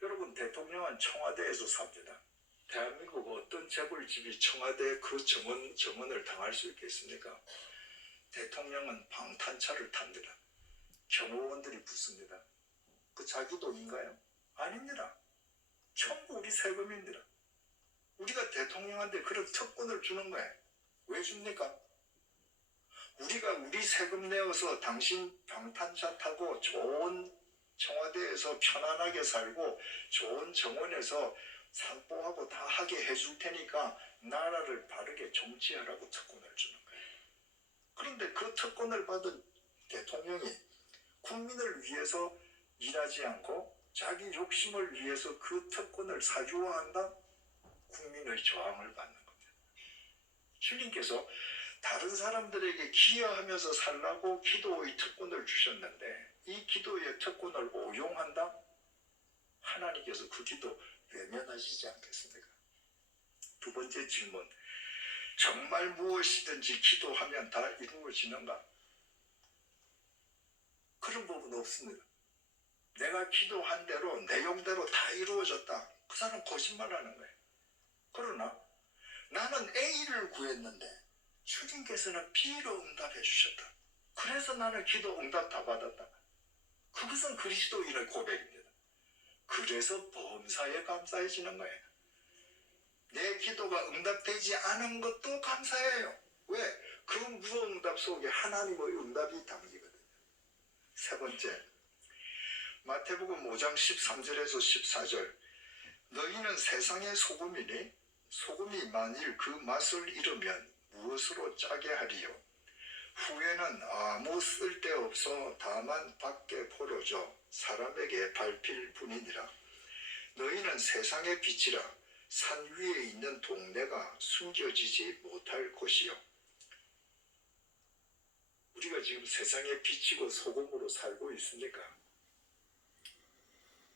여러분, 대통령은 청와대에서 삽니다. 대한민국 어떤 재벌집이 청와대에 그 정원을 당할 수 있겠습니까? 대통령은 방탄차를 탑니다. 경호원들이 붙습니다. 그 자기 돈인가요? 아닙니다. 전부 우리 세금입니다. 우리가 대통령한테 그런 특권을 주는 거예요. 왜 줍니까? 우리가 우리 세금 내어서 당신 방탄차 타고 좋은 청와대에서 편안하게 살고 좋은 정원에서 산보하고 다 하게 해줄 테니까 나라를 바르게 정치하라고 특권을 주는 거예요. 그런데 그 특권을 받은 대통령이 국민을 위해서 일하지 않고 자기 욕심을 위해서 그 특권을 사유화한다? 국민의 저항을 받는 겁니다. 주님께서 다른 사람들에게 기여하면서 살라고 기도의 특권을 주셨는데 이 기도의 특권을 오용한다? 하나님께서 그 기도 외면하시지 않겠습니까? 두 번째 질문. 정말 무엇이든지 기도하면 다 이루어지는가? 그런 부분 없습니다. 내가 기도한 대로 내용대로 다 이루어졌다. 그 사람 거짓말하는 거예요. 그러나 나는 A를 구했는데 주님께서는 B로 응답해 주셨다. 그래서 나는 기도 응답 다 받았다. 그것은 그리스도인의 고백입니다. 그래서 범사에 감사해지는 거예요. 내 기도가 응답되지 않은 것도 감사해요. 왜? 그 무응답 속에 하나님의 응답이 담기거든요. 세 번째, 마태복음 5장 13절에서 14절. 너희는 세상의 소금이니 소금이 만일 그 맛을 잃으면 무엇으로 짜게 하리요? 후에는 아무 쓸데없어 다만 밖에 버려져 사람에게 밟힐 뿐이니라. 너희는 세상의 빛이라. 산 위에 있는 동네가 숨겨지지 못할 곳이요. 우리가 지금 세상의 빛이고 소금으로 살고 있습니까?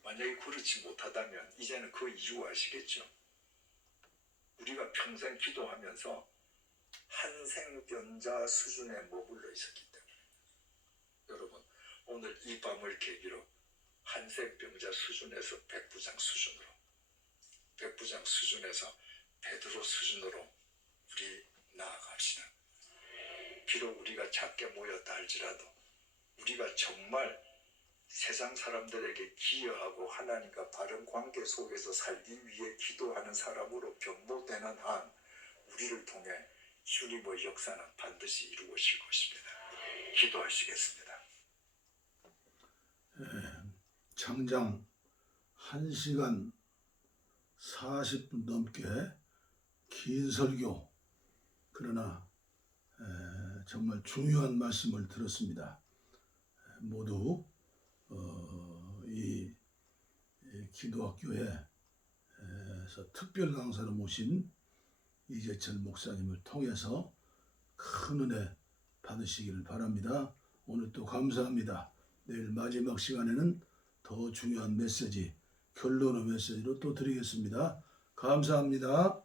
만약에 그렇지 못하다면 이제는 그 이유 아시겠죠? 우리가 평생 기도하면서 한생변자 수준에 머물러 있었기 때문에. 여러분, 오늘 이 밤을 계기로 한생병자 수준에서 백부장 수준으로, 백부장 수준에서 베드로 수준으로 우리 나아갑시다. 비록 우리가 작게 모였다 할지라도 우리가 정말 세상 사람들에게 기여하고 하나님과 바른 관계 속에서 살기 위해 기도하는 사람으로 변모되는 한 우리를 통해 주님의 역사는 반드시 이루어질 것입니다. 기도하시겠습니다. 장장 1시간 40분 넘게 긴 설교, 그러나 정말 중요한 말씀을 들었습니다. 모두 이 기도학교에서 특별 강사로 모신 이재철 목사님을 통해서 큰 은혜 받으시기를 바랍니다. 오늘 또 감사합니다. 내일 마지막 시간에는 더 중요한 메시지, 결론의 메시지로 또 드리겠습니다. 감사합니다.